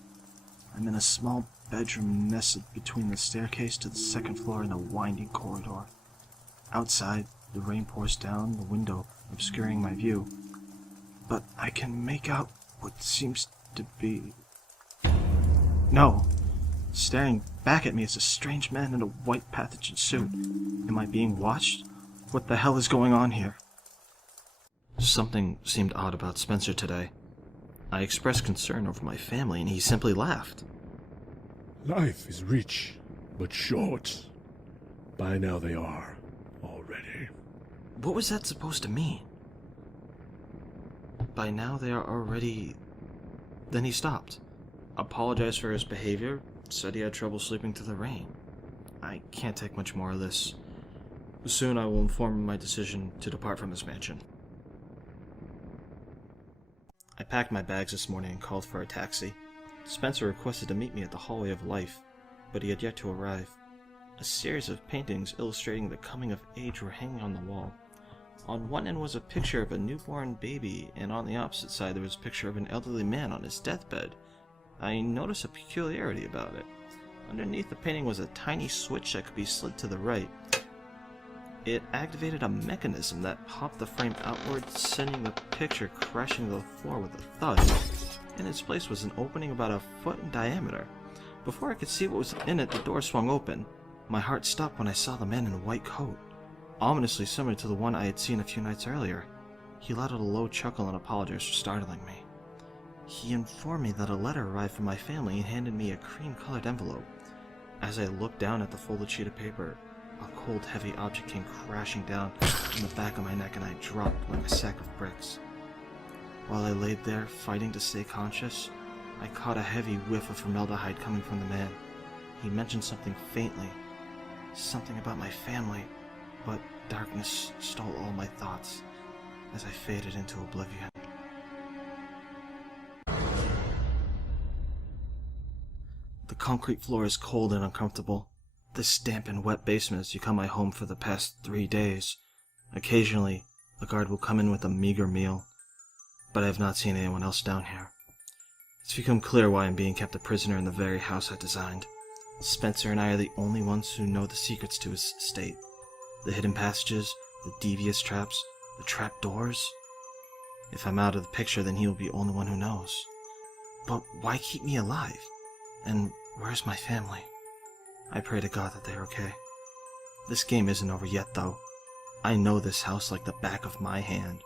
I'm in a small bedroom nestled between the staircase to the second floor in a winding corridor. Outside, the rain pours down the window, obscuring my view. But I can make out what seems to be... No! Staring back at me is a strange man in a white pathogen suit. Am I being watched? What the hell is going on here? Something seemed odd about Spencer today. I expressed concern over my family and he simply laughed. Life is rich, but short. By now they are, already. What was that supposed to mean? By now they are already... Then he stopped. Apologized for his behavior, said he had trouble sleeping through the rain. I can't take much more of this. Soon I will inform my decision to depart from this mansion. I packed my bags this morning and called for a taxi. Spencer requested to meet me at the Hallway of Life, but he had yet to arrive. A series of paintings illustrating the coming of age were hanging on the wall. On one end was a picture of a newborn baby, and on the opposite side there was a picture of an elderly man on his deathbed. I noticed a peculiarity about it. Underneath the painting was a tiny switch that could be slid to the right. It activated a mechanism that popped the frame outward, sending the picture crashing to the floor with a thud. In its place was an opening about a foot in diameter. Before I could see what was in it, the door swung open. My heart stopped when I saw the man in a white coat, ominously similar to the one I had seen a few nights earlier. He let out a low chuckle and apologized for startling me. He informed me that a letter arrived from my family and handed me a cream-colored envelope. As I looked down at the folded sheet of paper, a cold, heavy object came crashing down on the back of my neck and I dropped like a sack of bricks. While I laid there, fighting to stay conscious, I caught a heavy whiff of formaldehyde coming from the man. He mentioned something faintly, something about my family, but darkness stole all my thoughts as I faded into oblivion. The concrete floor is cold and uncomfortable. This damp and wet basement has become my home for the past 3 days. Occasionally, a guard will come in with a meager meal, but I have not seen anyone else down here. It's become clear why I'm being kept a prisoner in the very house I designed. Spencer and I are the only ones who know the secrets to his estate. The hidden passages, the devious traps, the trap doors. If I'm out of the picture, then he will be the only one who knows. But why keep me alive? And where's my family? I pray to God that they're okay. This game isn't over yet, though. I know this house like the back of my hand.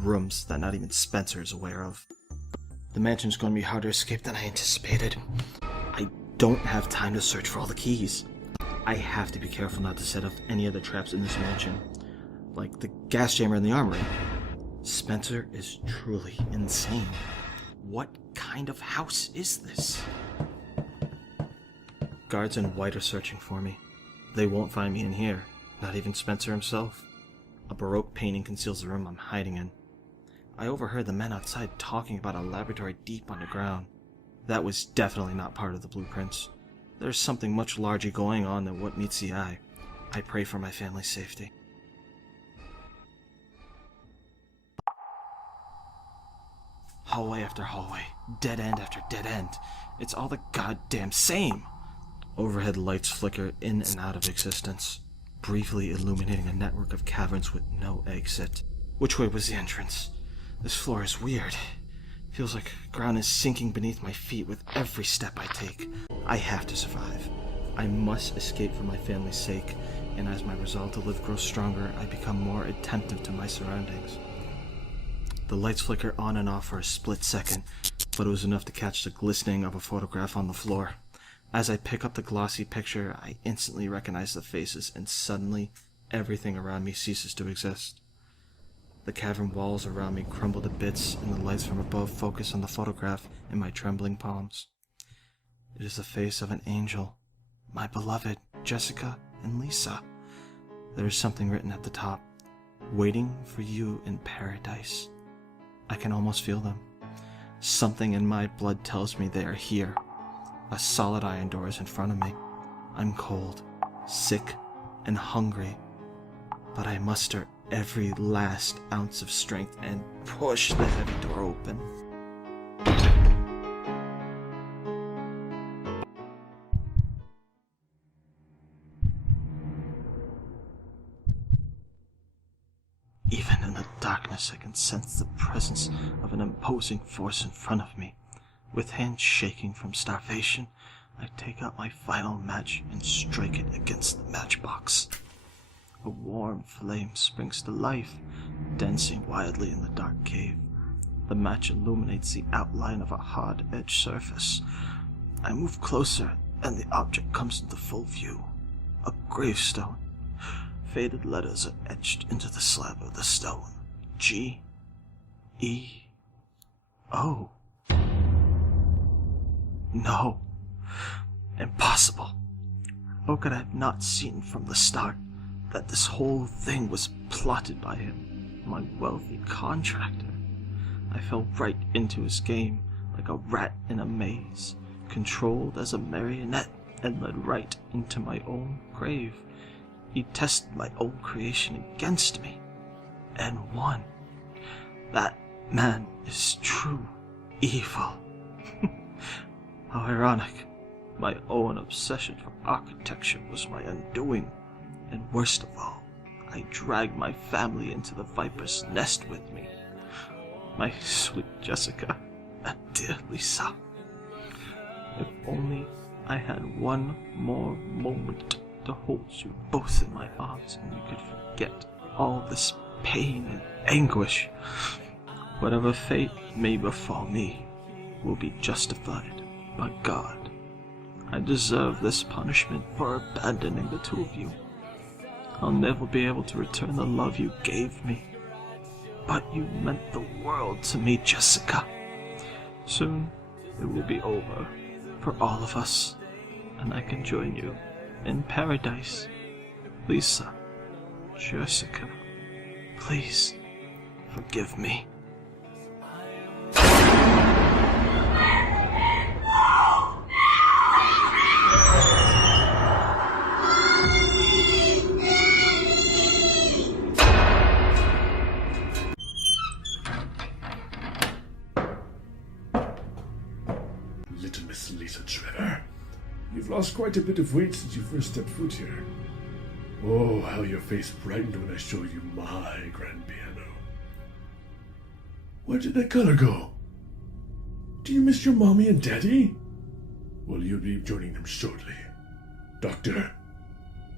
Rooms that not even Spencer is aware of. The mansion's going to be harder to escape than I anticipated. I don't have time to search for all the keys. I have to be careful not to set off any other traps in this mansion, like the gas chamber in the armory. Spencer is truly insane. What kind of house is this? Guards in white are searching for me. They won't find me in here, not even Spencer himself. A Baroque painting conceals the room I'm hiding in. I overheard the men outside talking about a laboratory deep underground. That was definitely not part of the blueprints. There's something much larger going on than what meets the eye. I pray for my family's safety. Hallway after hallway, dead end after dead end. It's all the goddamn same. Overhead lights flicker in and out of existence, briefly illuminating a network of caverns with no exit. Which way was the entrance? This floor is weird. Feels like ground is sinking beneath my feet with every step I take. I have to survive. I must escape for my family's sake, and as my resolve to live grows stronger, I become more attentive to my surroundings. The lights flicker on and off for a split second, but it was enough to catch the glistening of a photograph on the floor. As I pick up the glossy picture, I instantly recognize the faces, and suddenly, everything around me ceases to exist. The cavern walls around me crumble to bits, and the lights from above focus on the photograph in my trembling palms. It is the face of an angel, my beloved Jessica and Lisa. There is something written at the top, waiting for you in paradise. I can almost feel them. Something in my blood tells me they are here. A solid iron door is in front of me. I'm cold, sick, and hungry, but I muster every last ounce of strength and push the heavy door open. Even in the darkness, I can sense the presence of an imposing force in front of me. With hands shaking from starvation, I take out my final match and strike it against the matchbox. A warm flame springs to life, dancing wildly in the dark cave. The match illuminates the outline of a hard-edged surface. I move closer, and the object comes into full view. A gravestone. Faded letters are etched into the slab of the stone. G-E-O. No. Impossible. How could I have not seen from the start that this whole thing was plotted by him, my wealthy contractor? I fell right into his game, like a rat in a maze, controlled as a marionette and led right into my own grave. He tested my own creation against me, and won. That man is true evil. How ironic. My own obsession for architecture was my undoing, and worst of all, I dragged my family into the viper's nest with me. My sweet Jessica and dear Lisa. If only I had one more moment to hold you both in my arms and we could forget all this pain and anguish. Whatever fate may befall me will be justified by God. I deserve this punishment for abandoning the two of you. I'll never be able to return the love you gave me. But you meant the world to me, Jessica. Soon it will be over for all of us, and I can join you in paradise. Lisa, Jessica, please forgive me. Little Miss Lisa Trevor, you've lost quite a bit of weight since you first stepped foot here. Oh, how your face brightened when I showed you my grand piano. Where did that color go? Do you miss your mommy and daddy? Well, you'll be joining them shortly. Doctor,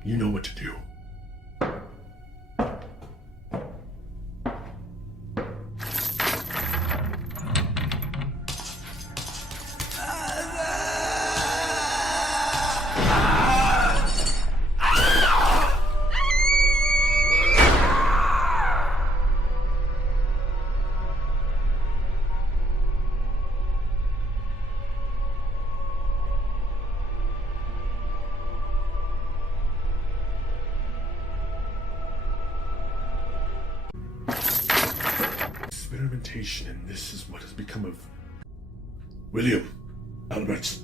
you know what to do. Experimentation, and this is what has become of... William, Albert,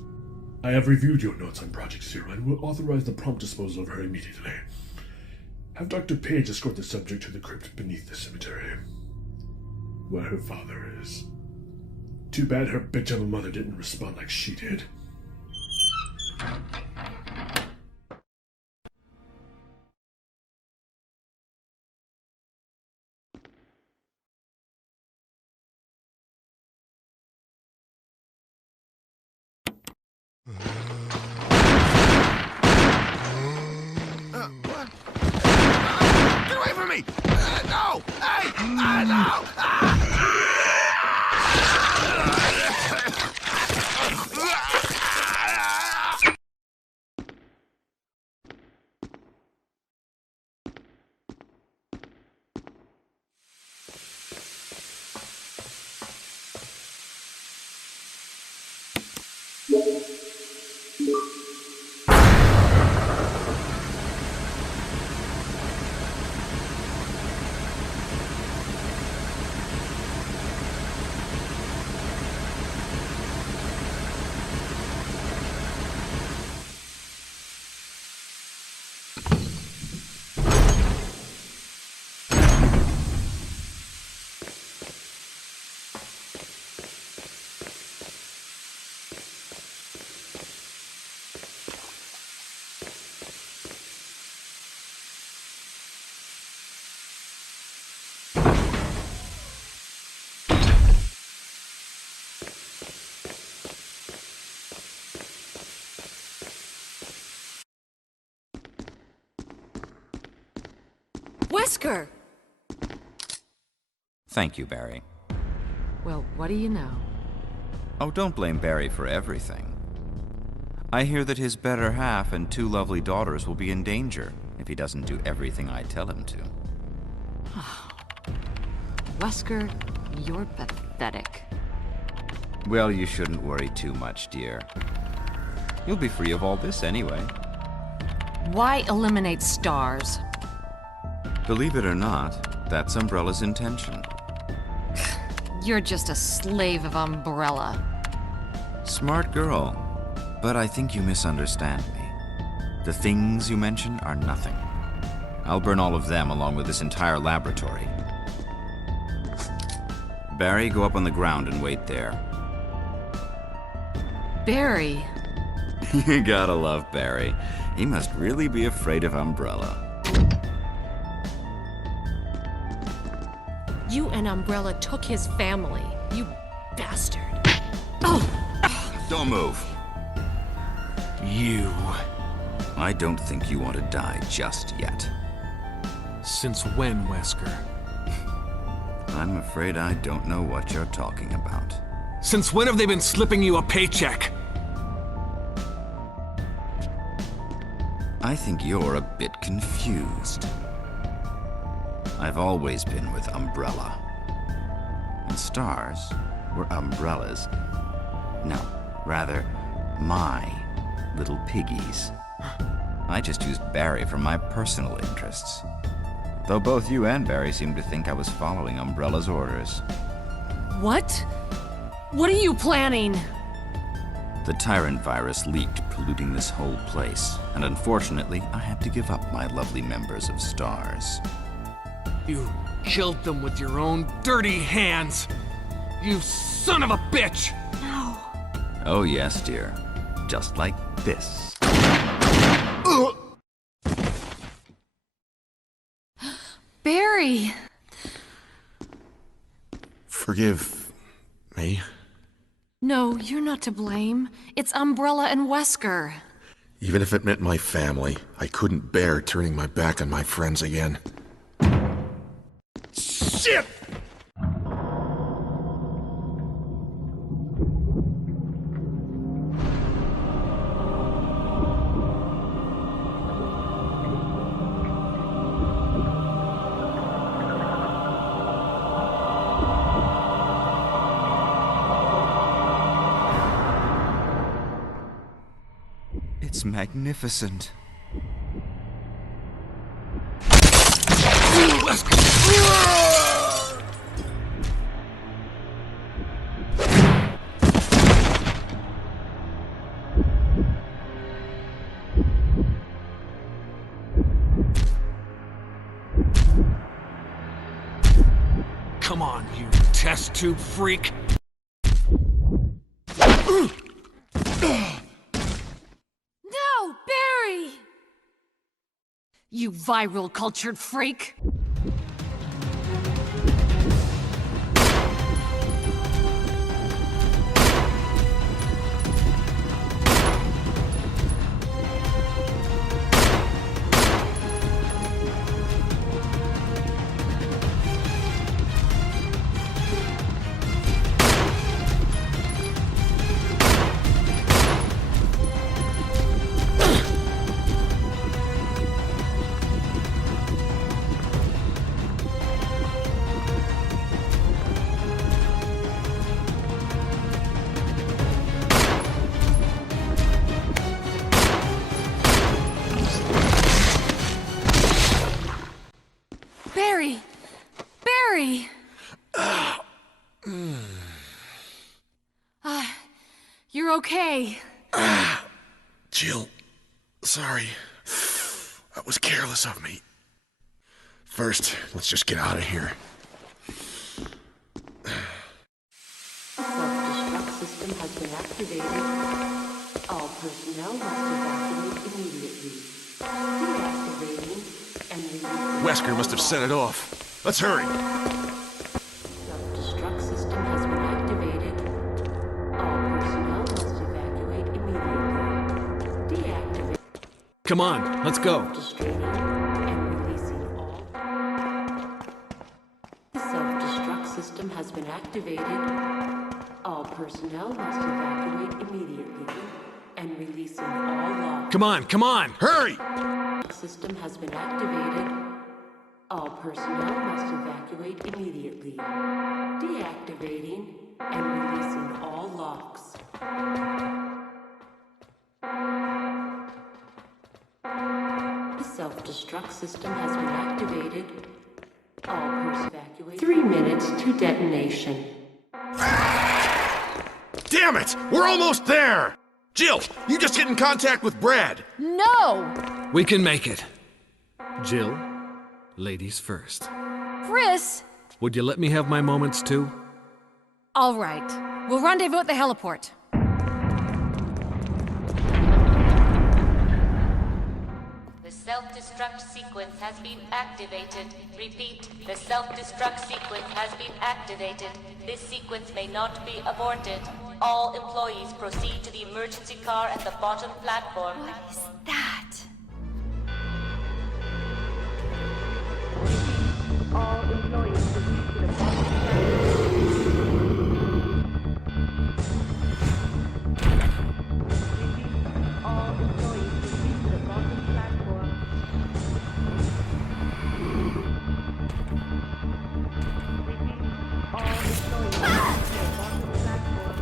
I have reviewed your notes on Project Zero and will authorize the prompt disposal of her immediately. Have Dr. Page escort the subject to the crypt beneath the cemetery, where her father is. Too bad her bitch of a mother didn't respond like she did. me! No! Hey! No! Wesker! Thank you, Barry. Well, what do you know? Oh, don't blame Barry for everything. I hear that his better half and 2 lovely daughters will be in danger if he doesn't do everything I tell him to. Wesker, you're pathetic. Well, you shouldn't worry too much, dear. You'll be free of all this anyway. Why eliminate stars? Believe it or not, that's Umbrella's intention. You're just a slave of Umbrella. Smart girl, but I think you misunderstand me. The things you mention are nothing. I'll burn all of them along with this entire laboratory. Barry, go up on the ground and wait there. Barry. You gotta love Barry. He must really be afraid of Umbrella. You and Umbrella took his family, you bastard. Oh! Don't move. You. I don't think you want to die just yet. Since when, Wesker? I'm afraid I don't know what you're talking about. Since when have they been slipping you a paycheck? I think you're a bit confused. I've always been with Umbrella. And stars were Umbrella's. No, rather, my little piggies. I just used Barry for my personal interests. Though both you and Barry seem to think I was following Umbrella's orders. What? What are you planning? The Tyrant virus leaked, polluting this whole place. And unfortunately, I had to give up my lovely members of Stars. You killed them with your own dirty hands! You son of a bitch! No. Oh yes, dear. Just like this. Barry! Forgive me. No, you're not to blame. It's Umbrella and Wesker. Even if it meant my family, I couldn't bear turning my back on my friends again. Shit! It's magnificent. Come on, you test tube freak! No, Barry! You viral cultured freak! Barry! Barry! You're okay. Jill, sorry. That was careless of me. First, let's just get out of here. Self-destruct system has been activated. All personnel must evacuate immediately. Deactivating and releasing. Wesker must have set it off. Let's hurry. Self-destruct system has been activated. All personnel must evacuate immediately. Deactivate. Come on, let's go. Self-destruct and releasing all. Self-destruct system has been activated. All personnel must evacuate immediately and releasing all logs. Come on, hurry! System has been activated. All personnel must evacuate immediately. Deactivating and releasing all locks. The self-destruct system has been activated. All personnel evacuate. 3 minutes to detonation. Damn it! We're almost there! Jill, you just get in contact with Brad. No! We can make it. Jill, ladies first. Chris! Would you let me have my moments too? All right. We'll rendezvous at the heliport. The self-destruct sequence has been activated. Repeat, the self-destruct sequence has been activated. This sequence may not be aborted. All employees proceed to the emergency car at the bottom platform. What is that? All employees proceed to the bottom platform. All employees proceed to the bottom platform. All employees proceed to the bottom platform.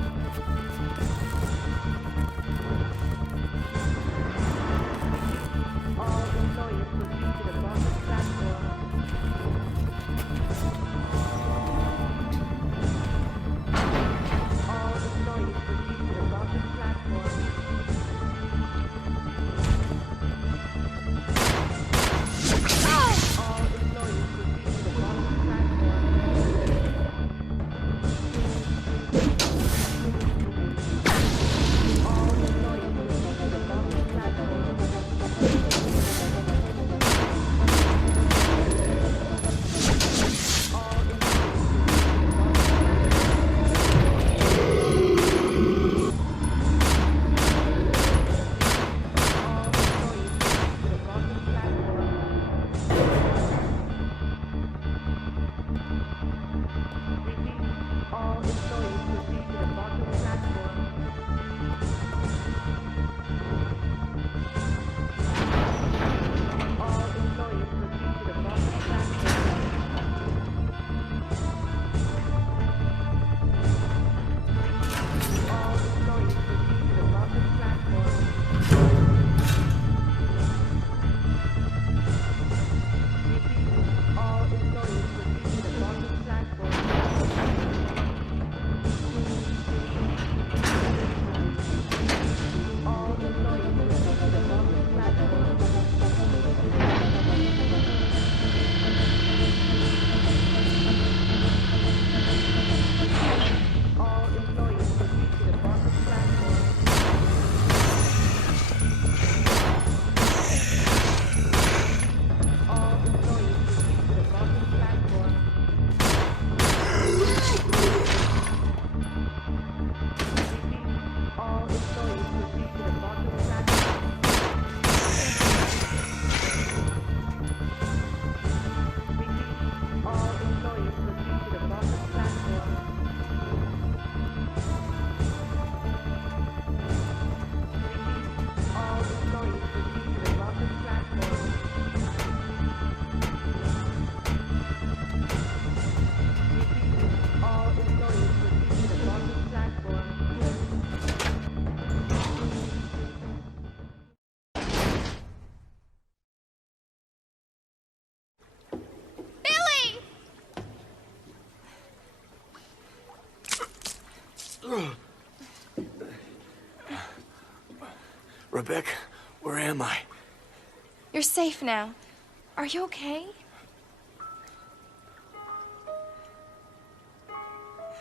Rebecca, where am I? You're safe now. Are you okay?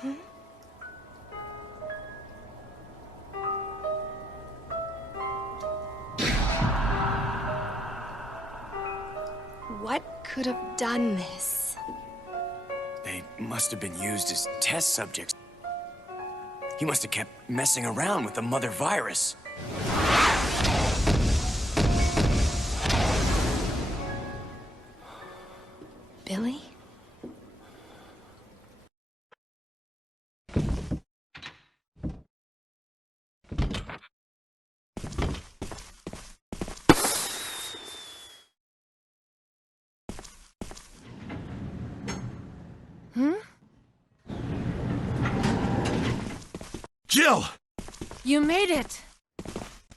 Hmm? What could have done this? They must have been used as test subjects. He must have kept messing around with the mother virus. Billy? Hmm? Jill! You made it!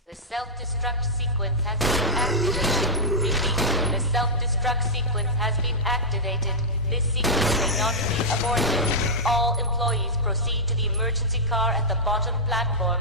The self-destruct sequence has been activated. Repeat, the self-destruct sequence has been activated. This sequence may not be aborted. All employees proceed to the emergency car at the bottom platform.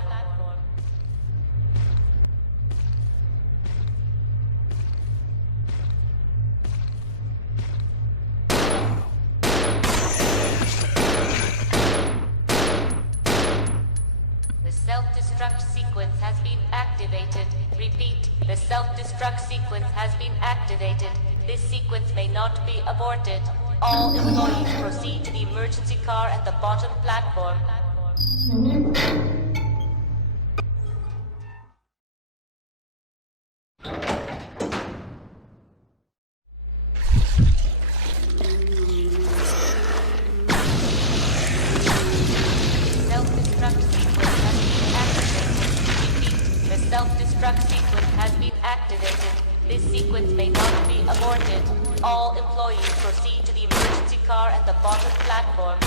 The self-destruct sequence has been activated. Repeat, the self-destruct sequence has been activated. This sequence may not be aborted. All employees proceed to the emergency car at the bottom platform. Self-destruct sequence has been activated. Repeat, the self-destruct sequence has been activated. This sequence may not be aborted. All employees proceed to the emergency car at the bottom platform.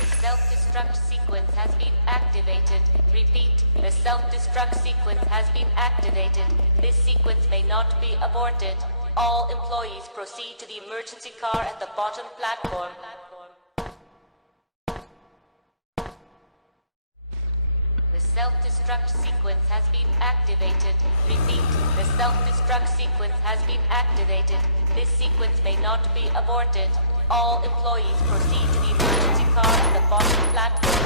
The self-destruct sequence has been activated. Repeat, the self-destruct sequence has been activated. This sequence may not be aborted. All employees proceed to the emergency car at the bottom platform. The self-destruct sequence has been activated. Repeat, the self-destruct sequence has been activated. This sequence may not be aborted. All employees proceed to the emergency car at the bottom platform.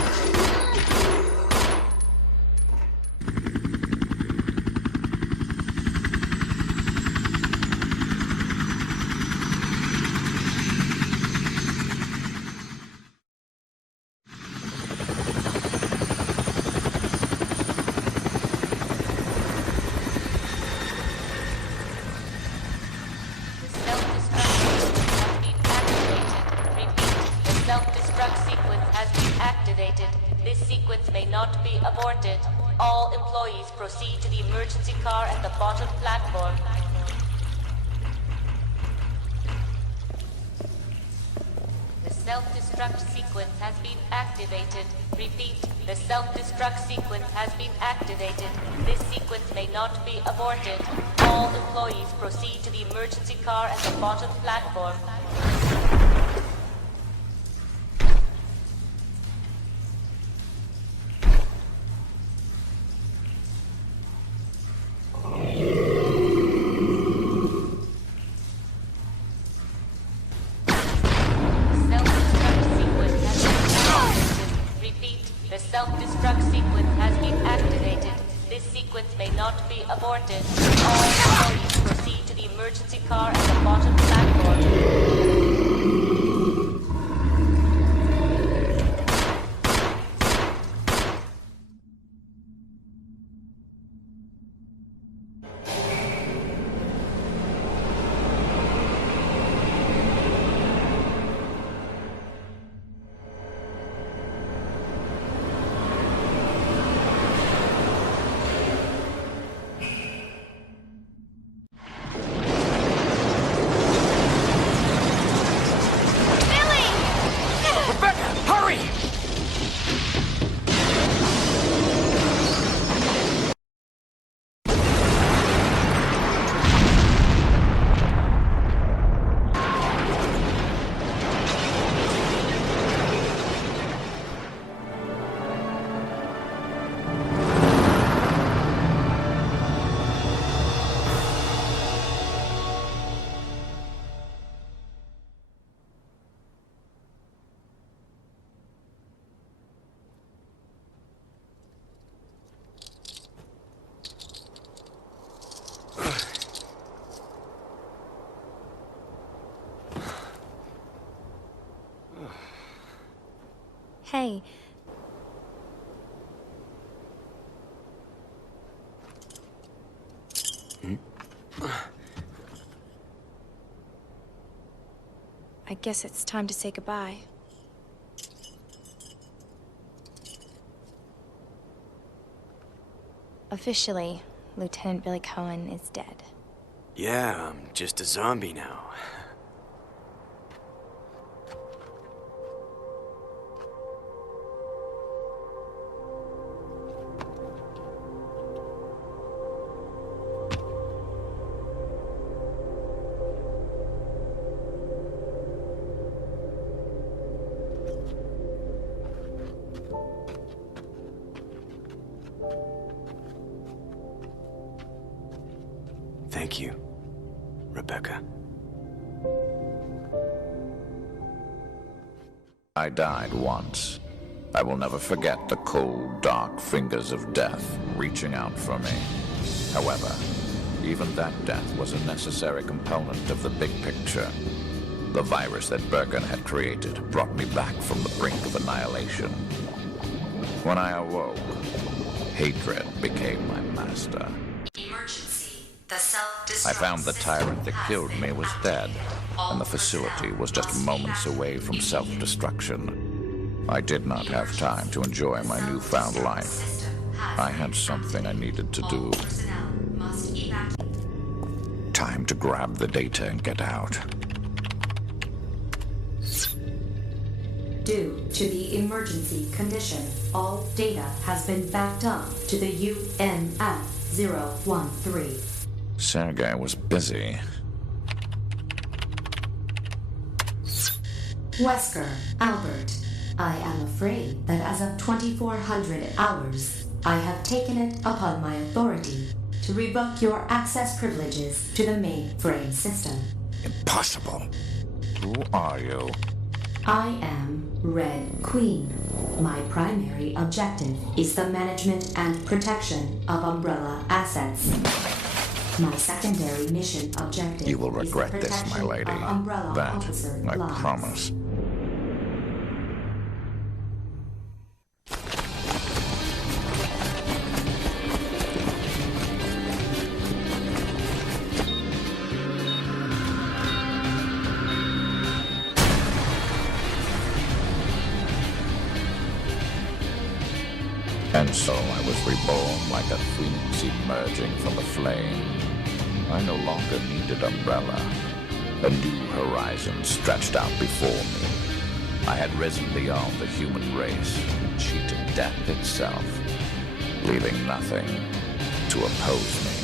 Self-destruct sequence has been activated. This sequence may not be aborted. All employees proceed to the emergency car at the bottom platform. The self-destruct sequence has been activated. Repeat, the self-destruct sequence has been activated. This sequence may not be aborted. All employees proceed to the emergency car at the bottom platform. The self-destruct sequence has been activated. This sequence may not be aborted. All employees proceed to the emergency car at the bottom platform. Hey. I guess it's time to say goodbye. Officially, Lieutenant Billy Cohen is dead. Yeah, I'm just a zombie now. Thank you, Rebecca. I died once. I will never forget the cold, dark fingers of death reaching out for me. However, even that death was a necessary component of the big picture. The virus that Birkin had created brought me back from the brink of annihilation. When I awoke, hatred became my master. I found the tyrant that killed me was dead, and the facility was just moments away from self-destruction. I did not have time to enjoy my newfound life. I had something I needed to do. Time to grab the data and get out. Due to the emergency condition, all data has been backed up to the UNF-013. Sergei was busy. Wesker, Albert, I am afraid that as of 2400 hours, I have taken it upon my authority to revoke your access privileges to the mainframe system. Impossible. Who are you? I am Red Queen. My primary objective is the management and protection of Umbrella assets. My secondary mission objective You will regret is the this, my lady. of Umbrella That officer I lives. promise. And so I was reborn like a phoenix emerging from the flame. I no longer needed Umbrella. A new horizon stretched out before me. I had risen beyond the human race and cheated death itself, leaving nothing to oppose me.